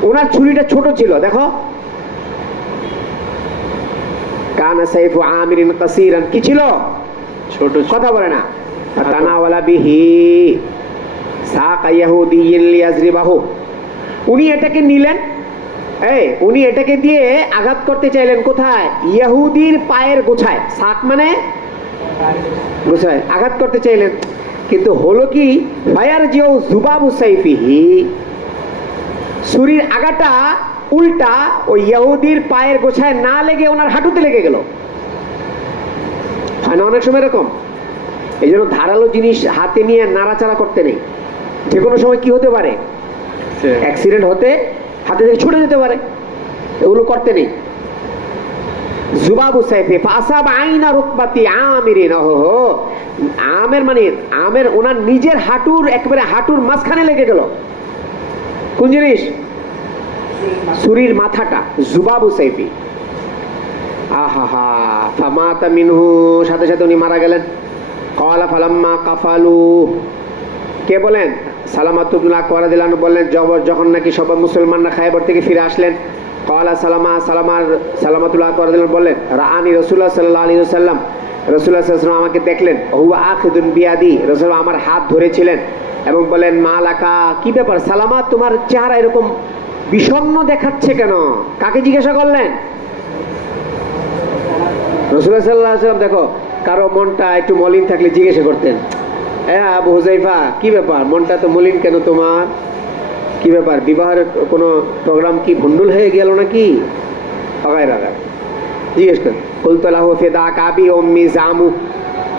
ওনার ছুরিটা ছোট ছিল, দেখো কানা সাইফু আমিরিন কাসিরান, কি ছিল? ছোট, কথা বলে না। তানাওয়ালা বিহি সাকা ইয়াহুদিয়িন লিয়াজরিবাহু, উনি এটাকে নিলেন, উনি এটাকে দিয়ে আঘাত করতে চাইলেন কোথায়? ইহুদির পায়ের গোছায়। সাক মানে গোছায়, আঘাত করতে চাইলেন। কিন্তু হলো কি, ফায়ার জিও জুবাবু সাইফিহি, ছুরির আগাটা উল্টা ওই ইহুদির পায়ের গোছায় না লেগে ওনার হাঁটুতে লেগে গেল। হয় না অনেক সময় এরকম? এই জন্য ধারালো জিনিস হাতে নিয়ে নাড়াচাড়া করতে নেই। যে কোনো সময় কি হতে পারে, অ্যাক্সিডেন্ট হতে হাতে থেকে ছুটে যেতে পারে, এগুলো করতে নেই। জুবাবু সাইফি ফাসাব আইনা রুকবাতি আমিরিন, ওহো আমের মানে আমের ওনার নিজের হাঁটুর একেবারে হাঁটুর মাঝখানে লেগে গেল। কোন জিনিস? ছুরির মাথাটা। জুবাবু সাইফি, আহা ফামাতা মিনহু, সাথে সাথে উনি মারা গেলেন। ক্বালা ফালাম্মা কাফালু, কে বলেন? সালামাত ইবনুল আকওয়া রাদিয়াল্লাহু আনহু বললেন, যখন নাকি সব মুসলমানরা খায়বার থেকে ফিরে আসলেন, ক্বালা সালামাতুল আকওয়া রাদিয়াল্লাহু আনহু বললেন, রাআনি রাসূলুল্লাহ সাল্লাল্লাহু আলাইহি ওয়াসাল্লাম, রাসূলুল্লাহ সাল্লাল্লাহু আলাইহি ওয়াসাল্লাম আমাকে দেখলেন, হুয়া আখিদুন বিয়াদি, রাসূল আমার হাত ধরেছিলেন এবং বলেন, মালাকা, কি ব্যাপার সালামা, তোমার চেহারা এরকম বিষণ্ণ দেখাচ্ছে কেন? কাকে জিজ্ঞাসা করলেন? রাসূলুল্লাহ সাল্লাল্লাহু আলাইহি ওয়াসাল্লাম, দেখো কারো মনটা একটু মলিন থাকলে জিজ্ঞাসা করতেন, আবু হুযাইফা কি ব্যাপার, মনটা তো মলিন কেন তোমার, কি ব্যাপার, বিবাহের কোনো প্রোগ্রাম কি ভন্ডুল হয়ে গেল নাকি? জিজ্ঞেস করেন। কুলতু লাহু ফিদাকা আবি উম্মি জামু,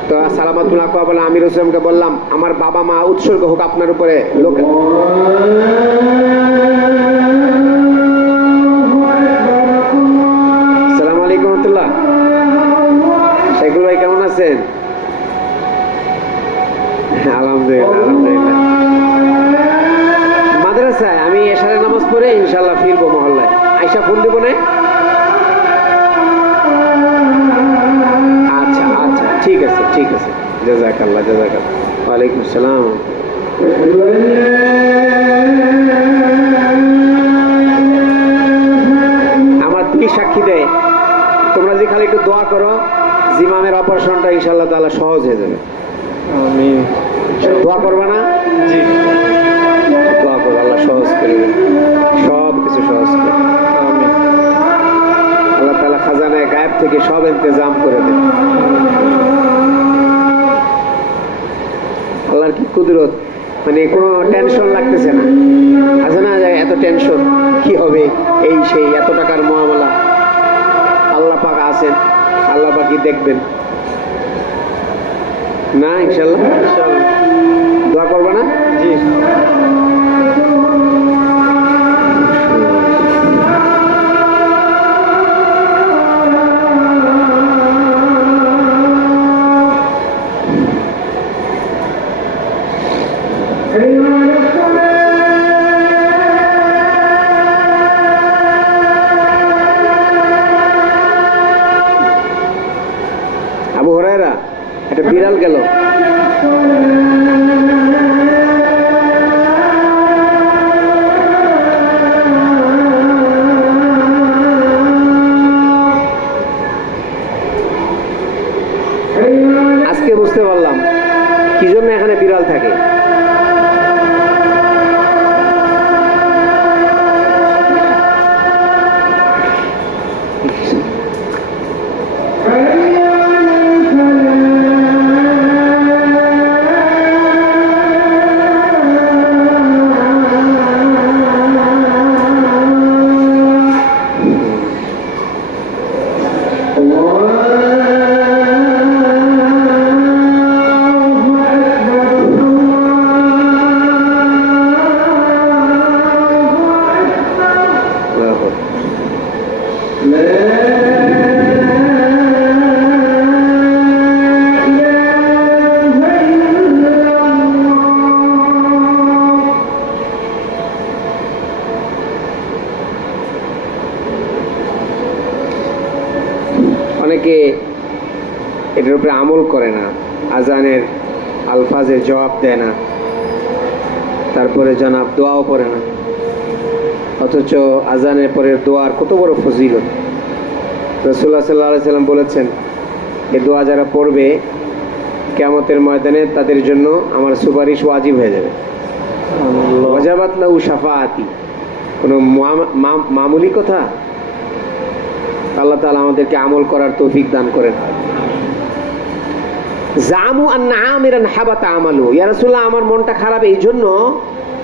তো সালামাতুল আকওয়া বলে, আমি রাসূলকে বললাম, আমার বাবা মা উৎসর্গ হোক আপনার উপরে। লোক আসসালামু আলাইকুম ওয়া রাহমাতুল্লাহ। শাইখুল ভাই কেমন আছেন? আলহামদুলিল্লাহ, আলহামদুলিল্লাহ। মাদ্রাসায় আমি এশারের নামাজ পড়ে ইনশাআল্লাহ ফিরবো মহল্লায়, আইসা ফোন দিব না? আচ্ছা আচ্ছা, ঠিক আছে ঠিক আছে, জাযাকাল্লাহ জাযাকাল্লাহ। ওয়ালাইকুম আসসালাম। আমার কি সাক্ষী দেয়, তোমরা যদি খালি একটু দোয়া করো, জিমামের অপারেশনটা ইনশাআল্লাহ তাআলা সহজ হয়ে যাবে। আমিন। দোয়া করবা না? জি, দোয়া করো, আল্লাহ সহজ করে দেবে, সব কিছু সহজ করে। আমিন। আল্লাহ তাআলা খাজানায়ে গায়েব থেকে সব ইন্তজাম করে দেবে। কি কুদরত, মানে কোনো টেনশন লাগতেছে না, আছে না যে এত টেনশন কি হবে, এই সেই এত টাকার মুআমালা। আল্লাহ পাক আছেন, আল্লাহ পাকই দেখবেন না, ইনশাল্লাহ। দোয়া করবে না? জি। আবু হুরায়রা, একটা বিড়াল গেল। আজকে বুঝতে পারলাম কি জন্য এখানে বিড়াল থাকে। অনেকে এটার উপরে আমল করে না, আজানের আলফাজের জবাব দেয় না, তারপরে জনাব দোয়াও পড়ে না, অথচ আজানের পরের দোয়ার কত বড় ফজিলত। রাসূলুল্লাহ সাল্লাল্লাহু আলাইহি সাল্লাম বলেছেন, এই দোয়া যারা পড়বে কিয়ামতের ময়দানে তাদের জন্য আমার সুপারিশ ওয়াজিব হয়ে যাবে। ওয়াজাবাত লাহু শাফাআতি, কোনো মামুলি কথা। আল্লাহ তাআলা আমাদেরকে আমল করার তৌফিক দান করেন। জামু আন্না আমিরান হাবাতা আমালু, ইয়া রাসূলুল্লাহ আমার মনটা খারাপ এই জন্য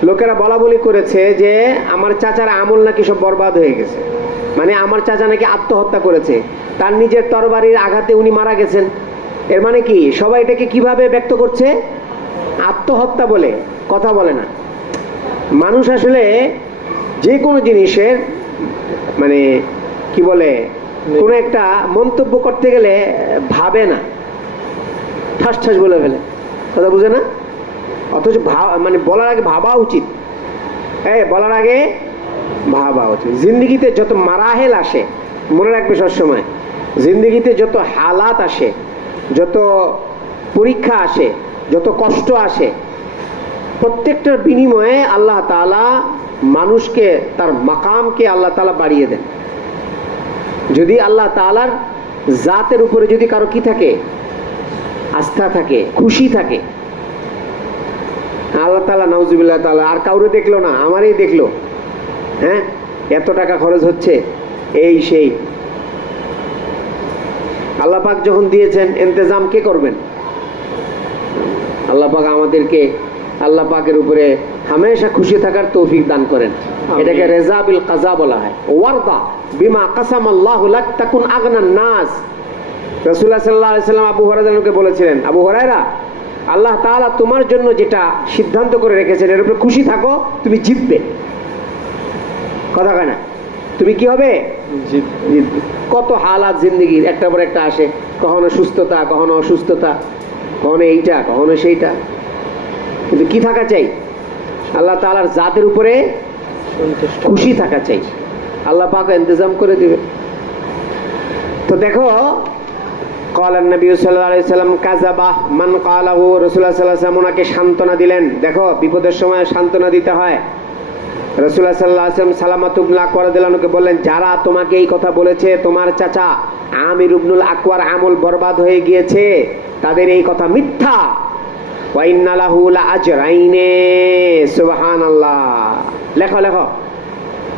লোকেরা বলা বলি করেছে যে আমার চাচার আমল নাকি সব বরবাদ হয়ে গেছে, মানে আমার চাচা নাকি আত্মহত্যা করেছে, তার নিজের তরবারির আঘাতে উনি মারা গেছেন। এর মানে কি, সবাই এটাকে কিভাবে ব্যক্ত করছে? আত্মহত্যা বলে, কথা বলে না। মানুষ আসলে যে কোনো জিনিসের মানে কি বলে, কোনো একটা মন্তব্য করতে গেলে ভাবে না, ঠাস ঠাস বলে ফেলে, কথা বুঝে না। অথচ মানে বলার আগে ভাবা উচিত, বলার আগে ভাবা উচিত। জিন্দগিতে যত মারাহেল আসে, মনে রাখবে সবসময়, জিন্দগিতে যত হালাত আসে, যত পরীক্ষা আসে, যত কষ্ট আসে, প্রত্যেকটার বিনিময়ে আল্লাহ তাআলা মানুষকে তার মাকামকে আল্লাহ তাআলা বাড়িয়ে দেন। যদি আল্লাহ তাআলার জাতের উপরে যদি কারো কি থাকে, আস্থা থাকে, খুশি থাকে, আল্লাহ তাআলা নাউজুবিল্লাহ তাআলা আর কাউরে দেখলো না, আমারই দেখলো, হ্যাঁ এত টাকা খরচ হচ্ছে, এই সেই। আল্লাহ পাক যখন দিয়েছেন, ইন্তজাম কে করবেন? আল্লাহ পাক আমাদেরকে আল্লাহ পাকের উপরে হামেশা খুশি থাকার তৌফিক দান করেন। এটাকে রেজা বিল কাজা বলা হয়। ওয়ারদা বিমা কাসামাল্লাহু লাক তাকুন আগনান নাস। রাসূলুল্লাহ সাল্লাল্লাহু আলাইহি সাল্লাম আবু হুরায়রাকে বলেছিলেন, আবু হুরায়রা, আল্লাহ তাআলা তোমার জন্য যেটা সিদ্ধান্ত করে রেখেছেন এর উপরে খুশি থাকো, তুমি জিতবে। কথা কয় না, তুমি কি হবে? জিতবে। কত হালাত জিন্দগির একটার পর একটা আসে, কখনো সুস্থতা, কখনো অসুস্থতা, কখনো এইটা, কখনো সেইটা, কিন্তু কি থাকা চাই? আল্লাহ তাআলার জাতের উপরে খুশি থাকা চাই, আল্লাহ পাক ইন্তজাম করে দিবে। তো দেখো, قال النبي صلى الله عليه وسلم كذب من قاله, রাসূলুল্লাহ সাল্লাল্লাহু আলাইহি ওয়াসাল্লাম ওনাকে সান্ত্বনা দিলেন। দেখো, বিপদের সময় সান্ত্বনা দিতে হয়। রাসূলুল্লাহ সাল্লাল্লাহু আলাইহি ওয়াসাল্লাম সালামাত ইবনে আকওয়ার রাদিয়াল্লাহু আনহুকে বললেন, যারা তোমাকে এই কথা বলেছে তোমার চাচা আমির ইবনুল আকওয়ার আমল বরবাদ হয়ে গিয়েছে, তাদের এই কথা মিথ্যা। ওয়া ইন্না লাহু লাআজরাইনে, সুবহানাল্লাহ। লেখো লেখো,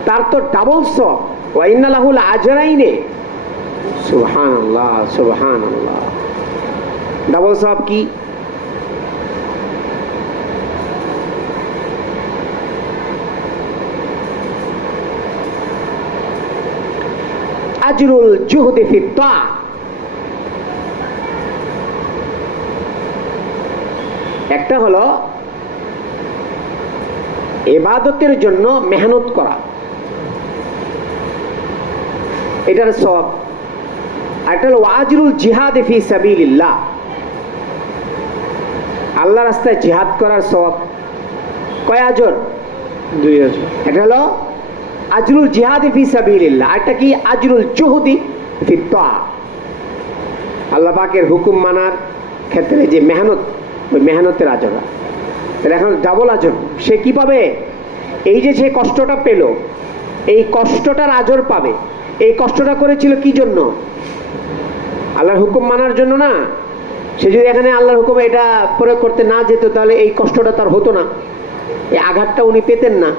তার তো ডাবল সওয়াব। ওয়া ইন্না লাহু লাআজরাইনে, সুবহানাল্লাহ সুবহানাল্লাহ। ডাবল সওয়াব কি? আজরুল জুহদি ফিত তাআ। একটা হলো ইবাদতের জন্য মেহনত করা, এটার সওয়াব। একটা হলো আজরুল জিহাদ ফি সাবিলিল্লাহ, আল্লাহ রাস্তায় জিহাদ করার সওয়াব। কয় আজর? 2 আজর। এটা হলো আজরুল জিহাদ ফি সাবিলিল্লাহ। আরটা কি? আজরুল জুহদি ফি তাআ, আল্লাহ পাকের হুকুম মানার ক্ষেত্রে যে মেহনত, ওই মেহনতের আজর। এখন ডাবল আজর। সে কি পাবে? এই যে সে কষ্টটা পেল, এই কষ্টটার আজর পাবে। এই কষ্টটা করেছিল কি জন্য? আল্লাহর হুকুম মানার জন্য না। সে যদি এখানে আল্লাহর হুকুম এটা প্রয়োগ করতে না যেত, তাহলে এই কষ্টটা তার হতো না, এই আঘাতটা উনি পেতেন না।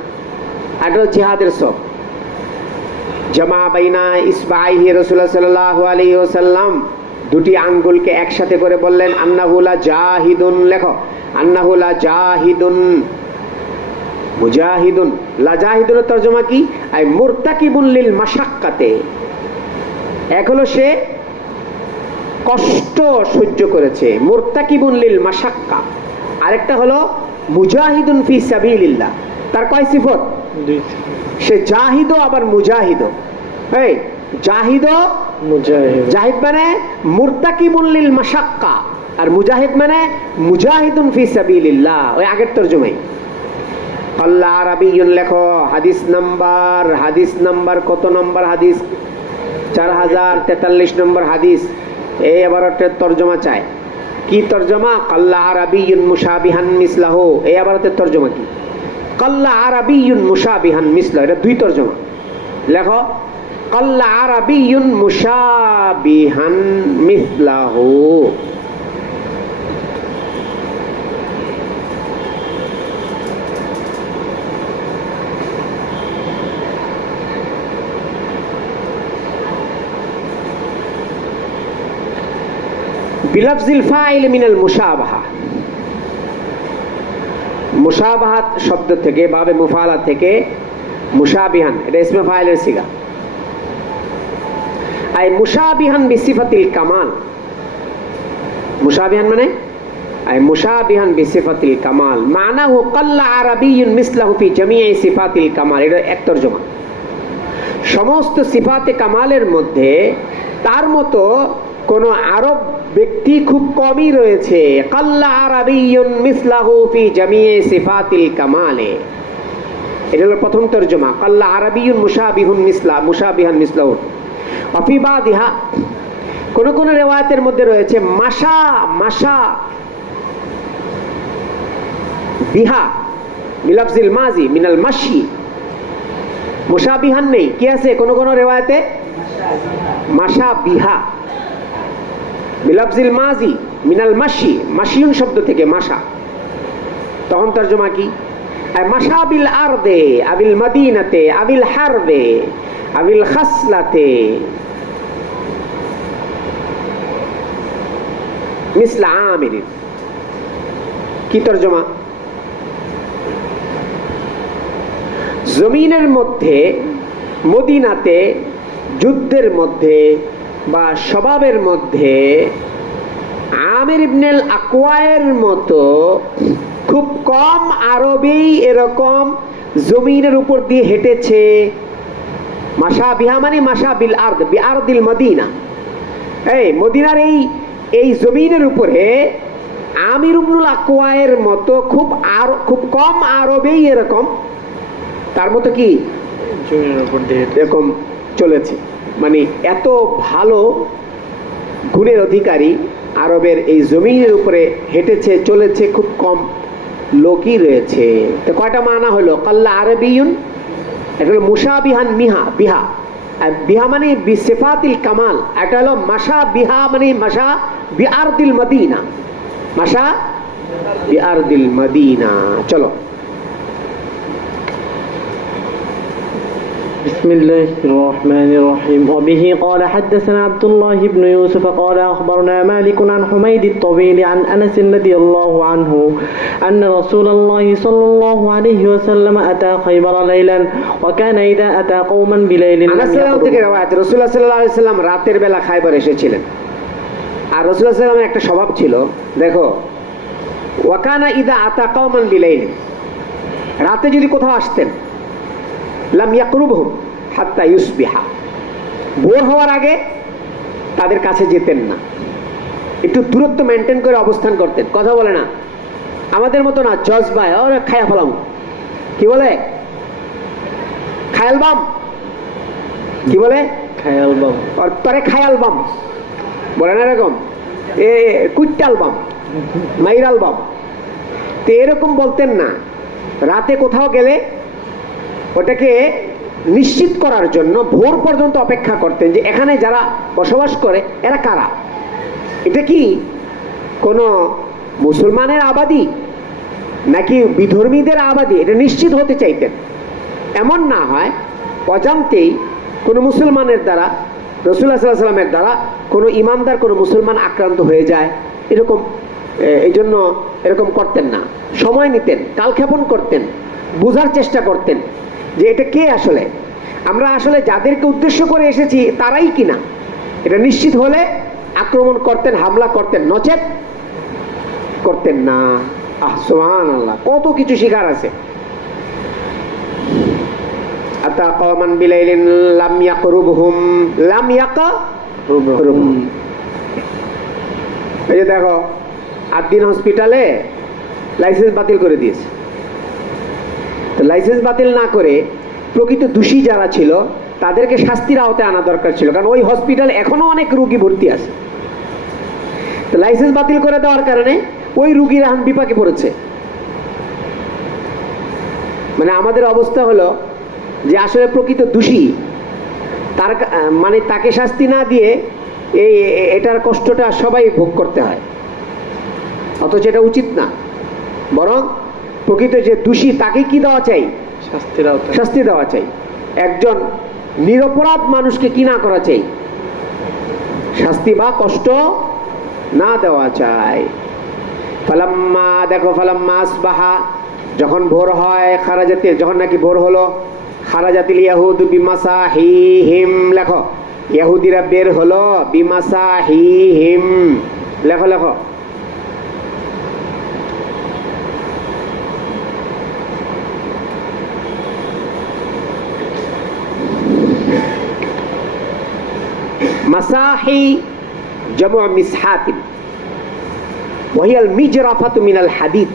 আর এটা হচ্ছে জিহাদের সব। জামা বাইনা ইসবাইহি রাসূলুল্লাহ সাল্লাল্লাহু আলাইহি ওয়াসাল্লাম দুটি আঙ্গুলকে একসাথে করে বললেন আন্নাহু লা জাহিদুন। লেখো, আন্নাহু লা জাহিদুন মুজাহিদুন। লা জাহিদুনের তরজমা কি? আই মুরতাকিবুন লিল মাশাক্কাতে। এক হলো সে কষ্ট সহ্য করেছে, মুরতাকিবুন লিল মাশাক্কা। আরেকটা হলো মুজাহিদুন ফি সাবিলিল্লাহ। তার কয় সিফত? 2। সে জাহিদও আবার মুজাহিদও। এই জাহিদও, মুজাহিদ। জাহিদ মানে মুরতাকিবুন লিল মাশাক্কা, আর মুজাহিদ মানে মুজাহিদুন ফি সাবিলিল্লাহ। ওই আগের তরজমাই। আল্লাহ আরাবিয়ুন। লেখো হাদিস নাম্বার কত নম্বর হাদিস? 4043 নম্বর হাদিস। এই আবার একটা তরজমা চায়। কি তরজমা? আল্লাহ আরাবিয়ুন মুশাবিহান মিসলাহু। এই আবার একটা তরজমা কি? আল্লাহ আরাবিয়ুন মুশাবিহান মিসলাহু। এটা 2 তরজমা। লেখো আল্লাহ আরাবিয়ুন মুশাবিহান মিসলাহু। বিলাফজিল ফাইল মিনাল মুশাবাহা। মুশাবাহাত শব্দ থেকে, বাবে মুফালা থেকে মুশাবিহান, এটা ইসমে ফাইলের সিগা। আই মুশাবিহান বিসিফাতিল কামাল। মুশাবিহান মানে আই মুশাবিহান বিসিফাতিল কামাল। মানাহু কাল্লা আরাবিয়ুন মিসলাহু ফি জামিই সিফাতিল কামাল। এটা এক তরজমা। সমস্ত সিফাতে কামালের মধ্যে তার মতো কোন আরব ব্যক্তি খুব কমই রয়েছে। কাল্লা আরাবিয়ুন মিসলাহু ফি জামিই সিফাতিল কামালে। এটা হলো প্রথম তরজমা। কাল্লা আরাবিয়ুন মুশাবিহান মিসলাহু। অফি বাদিহা, কোন কোন রিওয়ায়াতের মধ্যে রয়েছে মাশা বিহা বিলাফজিল মাজি মিনাল মাশি। মুশাবিহান নেই, কি আছে? কোন কোন রিওয়ায়াতে মাশা বিহা বিলাফজিল মাজি মিনাল মাশি। মাশিউন শব্দ থেকে মাশা। তখন তরজমা কি? মাশা বিল আরদে আবিল মদিনাতে আবিল হারবে আবিল খাসলাতে মিসলা আমির। কি তরজমা? জমিনের মধ্যে, মদিনাতে, যুদ্ধের মধ্যে বা স্বভাবের মধ্যে আমির ইবনুল আকওয়ায়ের মতো খুব কম আরবি এরকম জমিনের উপর দিয়ে হেঁটেছে। মাশা বিহা মানে মাশা বিল আরদ, বিআরদিল মদিনা। এই মদিনার এই জমিনের উপরে আমির ইবনুল আকওয়ায়ের মতো খুব কম আরবি এরকম তার মতো কি জমিনের উপর দিয়ে এরকম চলেছে। মানে এত ভালো গুণের অধিকারী আরবের এই জমিনের উপরে হেঁটেছে, চলেছে খুব কম লোকই রয়েছে। তো কয়টা মানা হলো? কাল্লা আরাবিয়ুন, এটা হলো মুশাবিহান বিহা। আর বিহা মানে বিসিফাতিল কামাল। এটা হলো মাশা বিহা মানে মাশা বিআরদিল মদিনা। মাশা বিআরদিল মদিনা। চলো। بسم الله الرحمن الرحيم وبه قال حدثنا عبد الله بن يوسف قال أخبرنا مالك عن حميد الطويل عن أنس رضي الله عنه أن رسول الله صلى الله عليه وسلم أتى خيبر ليلا وكان إذا أتى قوما بليل لم আনাস রাদিয়াল্লাহু থেকে يقربوا রওয়ায়াত রাসূলুল্লাহ সাল্লাল্লাহু আলাইহি সাল্লাম রাতের বেলা খায়বার এসেছিলেন। আর রাসূলুল্লাহ সাল্লাল্লাহু আলাইহি সাল্লামের একটা স্বভাব ছিল, দেখো, ওয়াকানা ইদা আতা কওমান বিলাইল, রাতে যদি কোথাও আসতেন, লাম ইয়াকরুবহুম হাত্তা ইউসবিহা, ভোর হওয়ার আগে তাদের কাছে যেতেন না, একটু দূরত্ব মেনটেন করে অবস্থান করতেন। কথা বলে না, আমাদের মতো না, জজবায় ওরে খায়া ফেলাম, কি বলে, খায়াল বাম, কি বলে, خيال باب আর তরে খায়াল বাম বলে না, এরকম এ কুইটাল বাম, মাইরাল বাম, তো এরকম বলতেন না। রাতে কোথাও গেলে ওটাকে নিশ্চিত করার জন্য ভোর পর্যন্ত অপেক্ষা করতেন যে এখানে যারা বসবাস করে এরা কারা, এটা কি কোনো মুসলমানের আবাদি নাকি বিধর্মীদের আবাদি, এটা নিশ্চিত হতে চাইতেন। এমন না হয় অজান্তেই কোনো মুসলমানের দ্বারা, রাসূলুল্লাহ সাল্লাল্লাহু আলাইহি সাল্লামের দ্বারা কোনো ইমানদার কোনো মুসলমান আক্রান্ত হয়ে যায়, এরকম এই জন্য এরকম করতেন না। সময় নিতেন, কালক্ষেপণ করতেন, বোঝার চেষ্টা করতেন যে এটা কে, আসলে আমরা আসলে যাদেরকে উদ্দেশ্য করে এসেছি তারাই কিনা, এটা নিশ্চিত হলে আক্রমণ করতেন, হামলা করতেন, নচেত করতেন না। সুবহানাল্লাহ, কত কিছু শিখার আছে। আতা কওমান বিলাইলিন লাম ইয়াকরুবহুম, লাম ইয়াকরুবহুম, এই যে দেখো, আদ্দিন হসপিটালে লাইসেন্স বাতিল করে দিয়েছে। তো লাইসেন্স বাতিল না করে প্রকৃত দোষী যারা ছিল তাদেরকে শাস্তির আওতায় আনা দরকার ছিল, কারণ ওই হসপিটালে এখনো অনেক রোগী ভর্তি আছে। তো লাইসেন্স বাতিল করে দেওয়ার কারণে ওই রোগীরা এখন বিপাকে পড়েছে। মানে আমাদের অবস্থা হলো যে আসলে প্রকৃত দোষী তার মানে তাকে শাস্তি না দিয়ে এটার কষ্টটা সবাই ভোগ করতে হয়, অথচ এটা উচিত না। বরং প্রকৃত যে দোষী তাকে কি দেওয়া চাই, শাস্তি দেওয়া চাই। একজন নিরপরাধ মানুষকে কি না করা চাই, শাস্তি বা কষ্ট না দেওয়া চাই। ফালাম্মা, দেখো, ফালাম্মা আসবাহা, যখন ভোর হয়, খারাজাতিল, যখন নাকি ভোর হলো, খারাজাতিল ইয়াহুদ বিমাসাহিহিম, লেখো, ইহুদিরা বের হলো, বিমাসাহিহিম, লেখো লেখো, মাসাহি জামু মিসহাতিন وهي المجرفة من الحديد।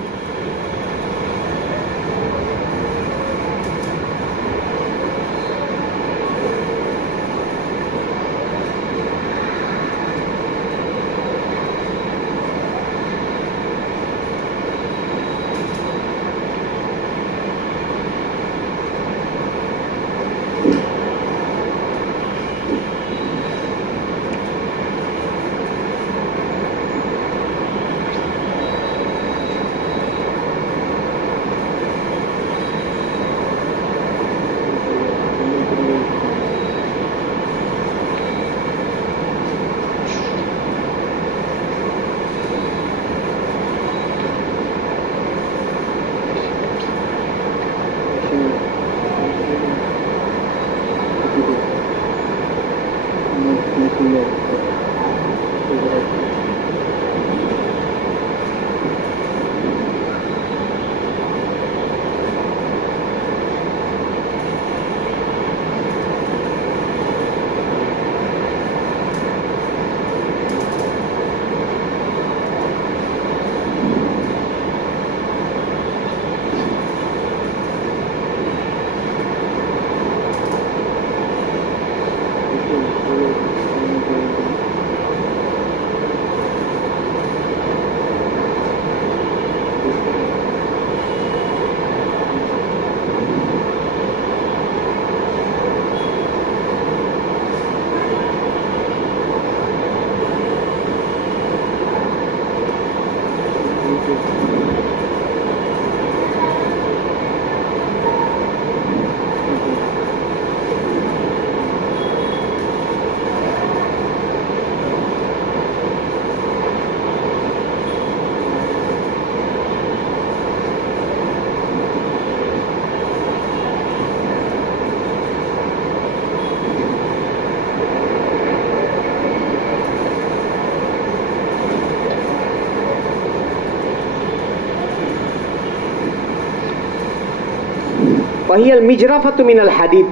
ওয়াহিয়াল মিজরাফাতু মিনাল হাদিদ,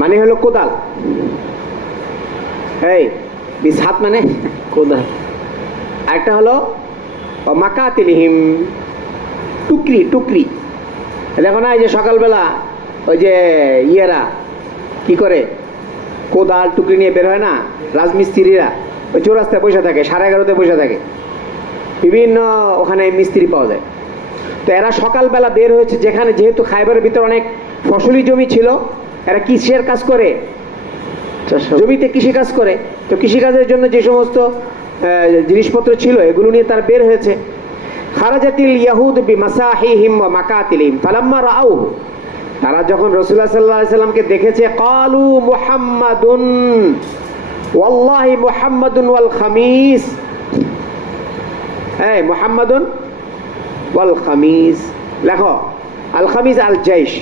মানে হলো কোদাল। এই বিসহাত মানে কোদাল। একটা হলো মাকাতিলিহিম, টুকরি টুকরি। দেখো না এই যে সকালবেলা ওই যে ইয়েরা কি করে, কোদাল টুকরি নিয়ে বের হয় না রাজমিস্ত্রিরা, ওই চৌরাস্তায় বসে থাকে, 11:30 বসে থাকে, বিভিন্ন ওখানে মিস্ত্রি পাওয়া যায়। তো এরা সকালবেলা বের হয়েছে, যেখানে যেহেতু খাইবারের ভিতরে অনেক ফসলি জমি ছিল, এরা কিসের কাজ করে, জমিতে কৃষি কাজ করে। তো কৃষিকাজের জন্য যে সমস্ত জিনিসপত্র ছিল এগুলো নিয়ে তার বের হয়েছে। খারাজাতিল ইয়াহুদ বিমাসাহিহিম ওয়া মাকাতিলিহিম ফালাম্মা রাআউহু, তারা যখন রাসূলুল্লাহ সাল্লাল্লাহু আলাইহি সাল্লামকে দেখেছে, ক্বালু মুহাম্মাদুন ওয়াল্লাহি মুহাম্মাদুন ওয়াল খামিস, এই মুহাম্মাদুন ওয়াল খামিস, লেখো আল খামিস আল জাইশ,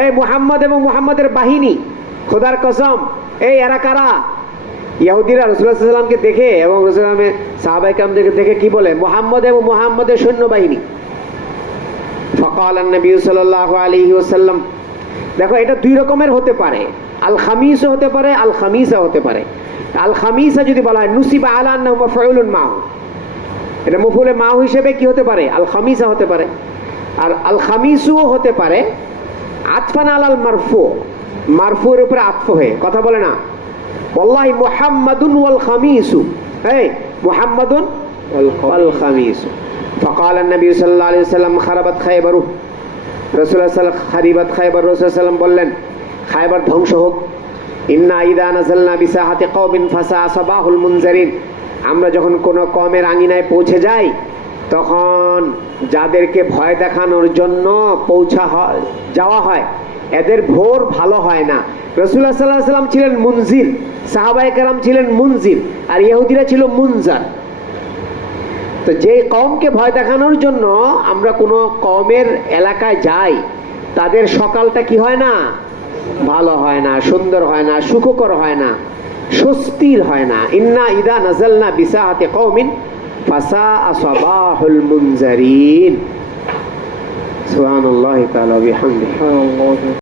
এই মুহাম্মদ এবং মুহাম্মাদের বাহিনী, খোদার কসম এই এরা কারা? ইহুদিরা রাসূলুল্লাহ সাল্লাল্লাহু আলাইহি সাল্লামকে দেখে এবং রাসূলুল্লাহ সাহাবায়ে কেরামদেরকে দেখে কি বলে? মুহাম্মদ এবং মুহাম্মাদের সৈন্যবাহিনী। ফাকাল নবী সাল্লাল্লাহু আলাইহি ওয়াসাল্লাম, দেখো এটা দুই রকমের হতে পারে, আল খামিসও হতে পারে, আল খামিসা হতে পারে। আল খামিসা যদি বলা হয় নুসিবা আলা আন্নাহু মাফউলুন মাহু, এটা মফউলে মাহু হিসেবে কি হতে পারে? আল খামিসা হতে পারে। আর আল খামিসুও হতে পারে আতফান আলাল মারফু, মারফুর উপরে আতফ হয়ে, কথা বলে না, ওয়াল্লাহি মুহাম্মাদুন ওয়াল খামিসু, এই মুহাম্মাদুন ওয়াল খামিসু। ফাকাল নবী সাল্লাল্লাহু আলাইহি ওয়াসাল্লাম খারাবাত খায়বারু, রাসূলুল্লাহ সাল্লাল্লাহু খারিবাত খায়বার, রাসূলুল্লাহ সাল্লাম বললেন খায়বার ধ্বংস হোক। ইন্না ইদা নাযালনা বিসাহাতি কওমিন ফাসা সাবাহুল মুনজারিন, আমরা যখন কোনো কওমের আঙিনায় পৌঁছে যাই তখন যাদেরকে ভয় দেখানোর জন্য যাওয়া হয় এদের ভোর ভালো হয় না। রাসূলুল্লাহ সাল্লাল্লাহু আলাইহি ওয়াসাল্লাম ছিলেন মুনজির, সাহাবায়ে কেরাম ছিলেন মুনজির, আর ইহুদিরা ছিল মুনজার। তো যে কওমকে ভয় দেখানোর জন্য আমরা কোনো কওমের এলাকায় যাই, তাদের সকালটা কি হয় না, ভালো হয় না, সুন্দর হয় না, সুখকর হয় না, স্বস্তির হয় না। ইন্না ইদা নাযালনা বিসাহাতি কওমিন ফাসা সাবাহুল মুনজারিন। সুবহানাল্লাহি তাআলা বিহামদিহি।